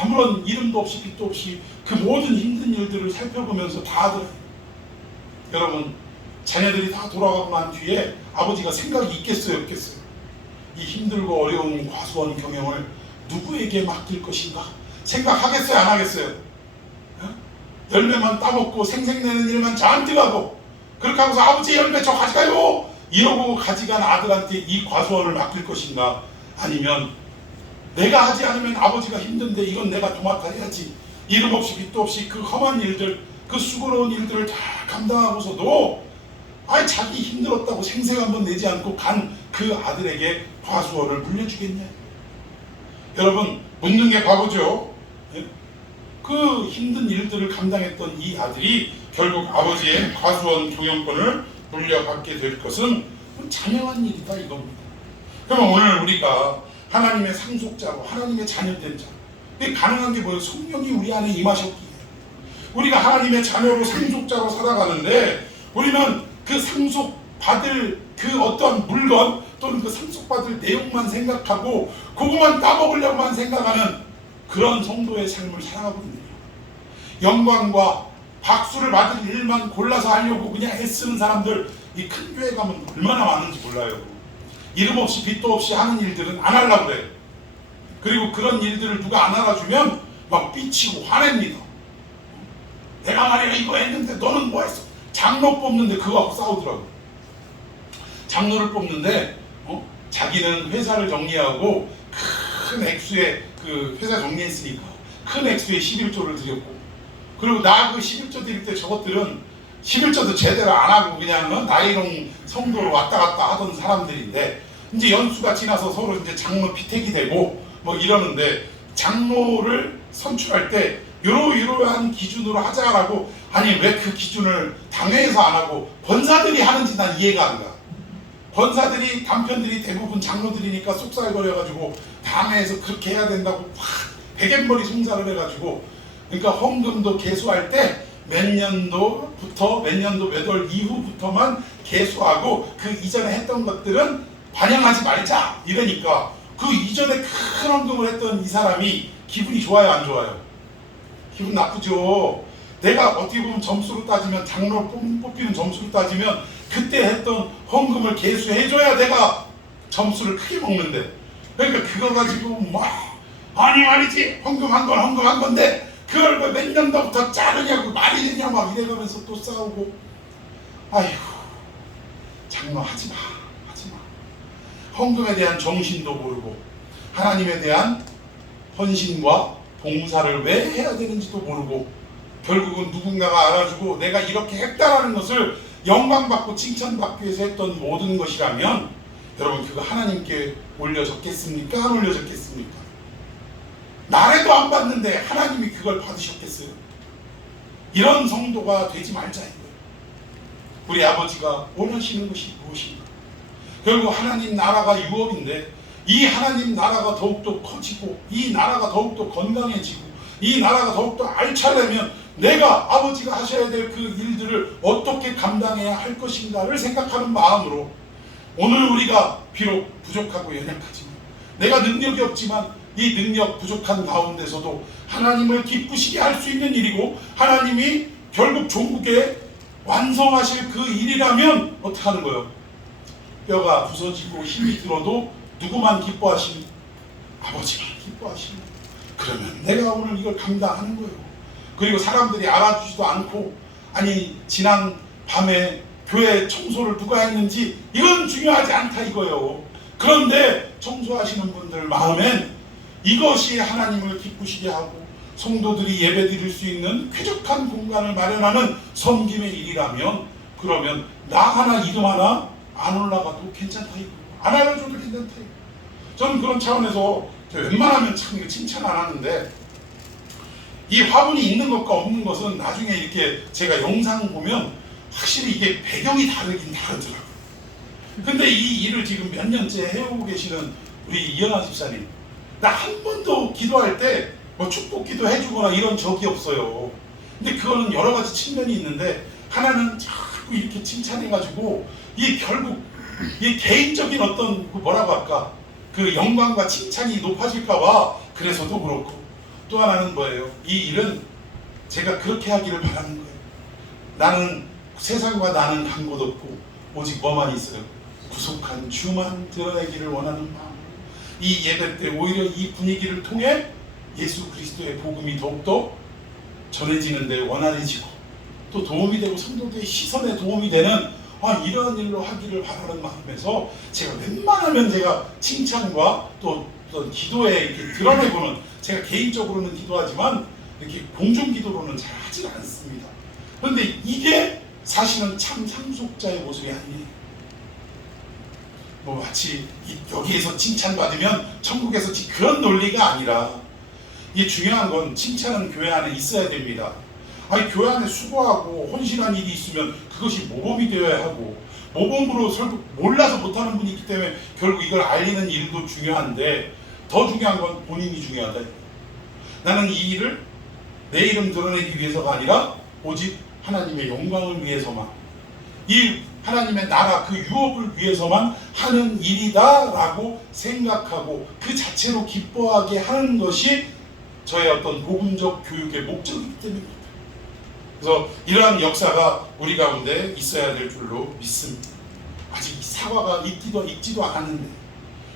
아무런 이름도 없이 빛도 없이 그 모든 힘든 일들을 살펴보면서 다 하더라고요. 여러분, 자녀들이 다 돌아가고 난 뒤에 아버지가 생각이 있겠어요 없겠어요? 이 힘들고 어려운 과수원 경영을 누구에게 맡길 것인가 생각하겠어요 안 하겠어요? 열매만 따먹고 생색내는 일만 잔뜩 하고 그렇게 하면서 아버지 열매 저 가져가요 이러고 가져간 아들한테 이 과수원을 맡길 것인가, 아니면 내가 하지 않으면 아버지가 힘든데 이건 내가 도맡아 해야지 이름 없이 빛도 없이 그 험한 일들 그 수고로운 일들을 다 감당하고서도 자기 힘들었다고 생색 한번 내지 않고 간 그 아들에게 과수원을 물려주겠냐? 여러분, 묻는 게 바보죠. 예? 그 힘든 일들을 감당했던 이 아들이 결국 아버지의 과수원 경영권을 물려받게 될 것은 자명한 일이다 이겁니다. 그러면 오늘 우리가 하나님의 상속자로 하나님의 자녀된 자, 이게 가능한 게 뭐예요? 성령이 우리 안에 임하셨기에 우리가 하나님의 자녀로 상속자로 살아가는데, 우리는 그 상속받을 그 어떤 물건 또는 그 상속받을 내용만 생각하고 그것만 따먹으려고만 생각하는 그런 성도의 삶을 살아가거든요. 영광과 박수를 받을 일만 골라서 하려고 그냥 애쓰는 사람들, 이 큰 교회 가면 얼마나 많은지 몰라요. 이름 없이 빚도 없이 하는 일들은 안 하려고 그래요. 그리고 그런 일들을 누가 안 알아주면 막 삐치고 화냅니다. 내가 말이야 이거 했는데 너는 뭐 했어? 장로 뽑는데 그거하고 싸우더라고. 장로를 뽑는데 자기는 회사를 정리하고 큰 액수의 그 회사 정리했으니까 큰 액수의 11조를 드렸고, 그리고 나 그 11조 드릴 때 저것들은 11조도 제대로 안 하고 그냥 나이롱 성도로 왔다 갔다 하던 사람들인데, 이제 연수가 지나서 서로 이제 장로 피택이 되고 뭐 이러는데, 장로를 선출할 때 이러한 기준으로 하자라고, 아니 왜 그 기준을 당회에서 안 하고 권사들이 하는지 난 이해가 안 가. 권사들이 단편들이 대부분 장로들이니까 쏙살거려가지고 당회에서 그렇게 해야 된다고 확 베갯머리 송사를 해가지고, 그러니까 헌금도 계수할 때 몇 년도부터 몇 년도 몇 월 이후부터만 계수하고 그 이전에 했던 것들은 반영하지 말자 이러니까, 그 이전에 큰 헌금을 했던 이 사람이 기분이 좋아요 안 좋아요? 기분 나쁘죠. 내가 어떻게 보면 점수로 따지면, 장로 뽑히는 점수로 따지면 그때 했던 헌금을 계수해줘야 내가 점수를 크게 먹는데, 그러니까 그거 가지고 막 아니 말이지 헌금한 건 헌금한 건데 그걸 왜 몇 년도부터 자르냐고 말이 되냐 막 이래가면서 또 싸우고. 아이고, 장로 하지마. 헌금에 대한 정신도 모르고 하나님에 대한 헌신과 봉사를 왜 해야 되는지도 모르고, 결국은 누군가가 알아주고 내가 이렇게 했다라는 것을 영광받고 칭찬받기 위해서 했던 모든 것이라면, 여러분 그거 하나님께 올려졌겠습니까? 안 올려졌겠습니까? 나래도 안 받는데 하나님이 그걸 받으셨겠어요? 이런 성도가 되지 말자 이거예요. 우리 아버지가 원하시는 것이 무엇인가? 결국 하나님 나라가 유업인데, 이 하나님 나라가 더욱더 커지고 이 나라가 더욱더 건강해지고 이 나라가 더욱더 알차려면 내가 아버지가 하셔야 될 그 일들을 어떻게 감당해야 할 것인가를 생각하는 마음으로, 오늘 우리가 비록 부족하고 연약하지만, 내가 능력이 없지만 이 능력 부족한 가운데서도 하나님을 기쁘시게 할 수 있는 일이고, 하나님이 결국 종국에 완성하실 그 일이라면 어떻게 하는 거예요? 뼈가 부서지고 힘이 들어도 누구만 기뻐하시는? 아버지만 기뻐하시는. 그러면 내가 오늘 이걸 감당하는 거예요. 그리고 사람들이 알아주지도 않고, 아니 지난 밤에 교회 청소를 누가 했는지 이건 중요하지 않다 이거예요. 그런데 청소하시는 분들 마음엔 이것이 하나님을 기쁘시게 하고 성도들이 예배 드릴 수 있는 쾌적한 공간을 마련하는 섬김의 일이라면, 그러면 나 하나 이름 하나 안 올라가도 괜찮다 이거, 안 알려줘도 괜찮다 이거. 저는 그런 차원에서 웬만하면 참 이거 칭찬 안 하는데, 이 화분이 있는 것과 없는 것은 나중에 이렇게 제가 영상 보면 확실히 이게 배경이 다르긴 다르더라고요. 근데 이 일을 지금 몇 년째 해오고 계시는 우리 이현아 집사님, 나 한 번도 기도할 때 뭐 축복기도 해주거나 이런 적이 없어요. 근데 그거는 여러 가지 측면이 있는데, 하나는 자꾸 이렇게 칭찬해가지고 이 결국 이 개인적인 어떤 그 뭐라고 할까, 그 영광과 칭찬이 높아질까봐 그래서도 그렇고, 또 하나는 뭐예요? 이 일은 제가 그렇게 하기를 바라는 거예요. 나는 세상과 나는 간 곳 없고 오직 뭐만 있어요? 구속한 주만 드러내기를 원하는 마음. 이 예배 때 오히려 이 분위기를 통해 예수 그리스도의 복음이 더욱더 전해지는 데 원활해지고, 또 도움이 되고 성도들의 시선에 도움이 되는 이러한 일로 하기를 바라는 마음에서 제가 웬만하면 제가 칭찬과 또 어떤 기도에 이렇게 드러내고는, 제가 개인적으로는 기도하지만 이렇게 공중 기도로는 잘 하지 않습니다. 그런데 이게 사실은 참 상속자의 모습이 아니에요. 뭐 마치 여기에서 칭찬받으면 천국에서 그런 논리가 아니라, 이게 중요한 건 칭찬은 교회 안에 있어야 됩니다. 아니 교회 안에 수고하고 헌신한 일이 있으면 그것이 모범이 되어야 하고, 모범으로 몰라서 못하는 분이 있기 때문에 결국 이걸 알리는 일도 중요한데, 더 중요한 건 본인이 중요하다. 나는 이 일을 내 이름 드러내기 위해서가 아니라 오직 하나님의 영광을 위해서만, 이 하나님의 나라 그 유업을 위해서만 하는 일이다 라고 생각하고 그 자체로 기뻐하게 하는 것이 저의 어떤 복음적 교육의 목적이기 때문입니다. 그래서 이러한 역사가 우리 가운데 있어야 될 줄로 믿습니다. 아직 사과가 익지도 않았는데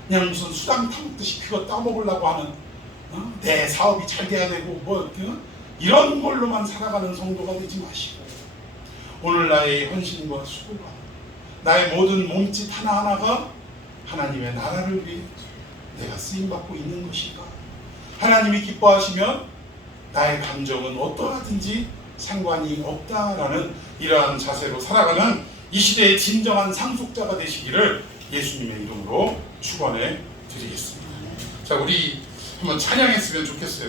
그냥 무슨 수당 타먹듯이 그거 따먹으려고 하는, 내 사업이 잘 돼야 되고 뭐 이런 걸로만 살아가는 성도가 되지 마시고, 오늘 나의 헌신과 수고가, 나의 모든 몸짓 하나하나가 하나님의 나라를 위해 내가 쓰임받고 있는 것인가, 하나님이 기뻐하시면 나의 감정은 어떠하든지 상관이 없다라는 이러한 자세로 살아가는 이 시대의 진정한 상속자가 되시기를 예수님의 이름으로 축원해 드리겠습니다. 자, 우리 한번 찬양했으면 좋겠어요.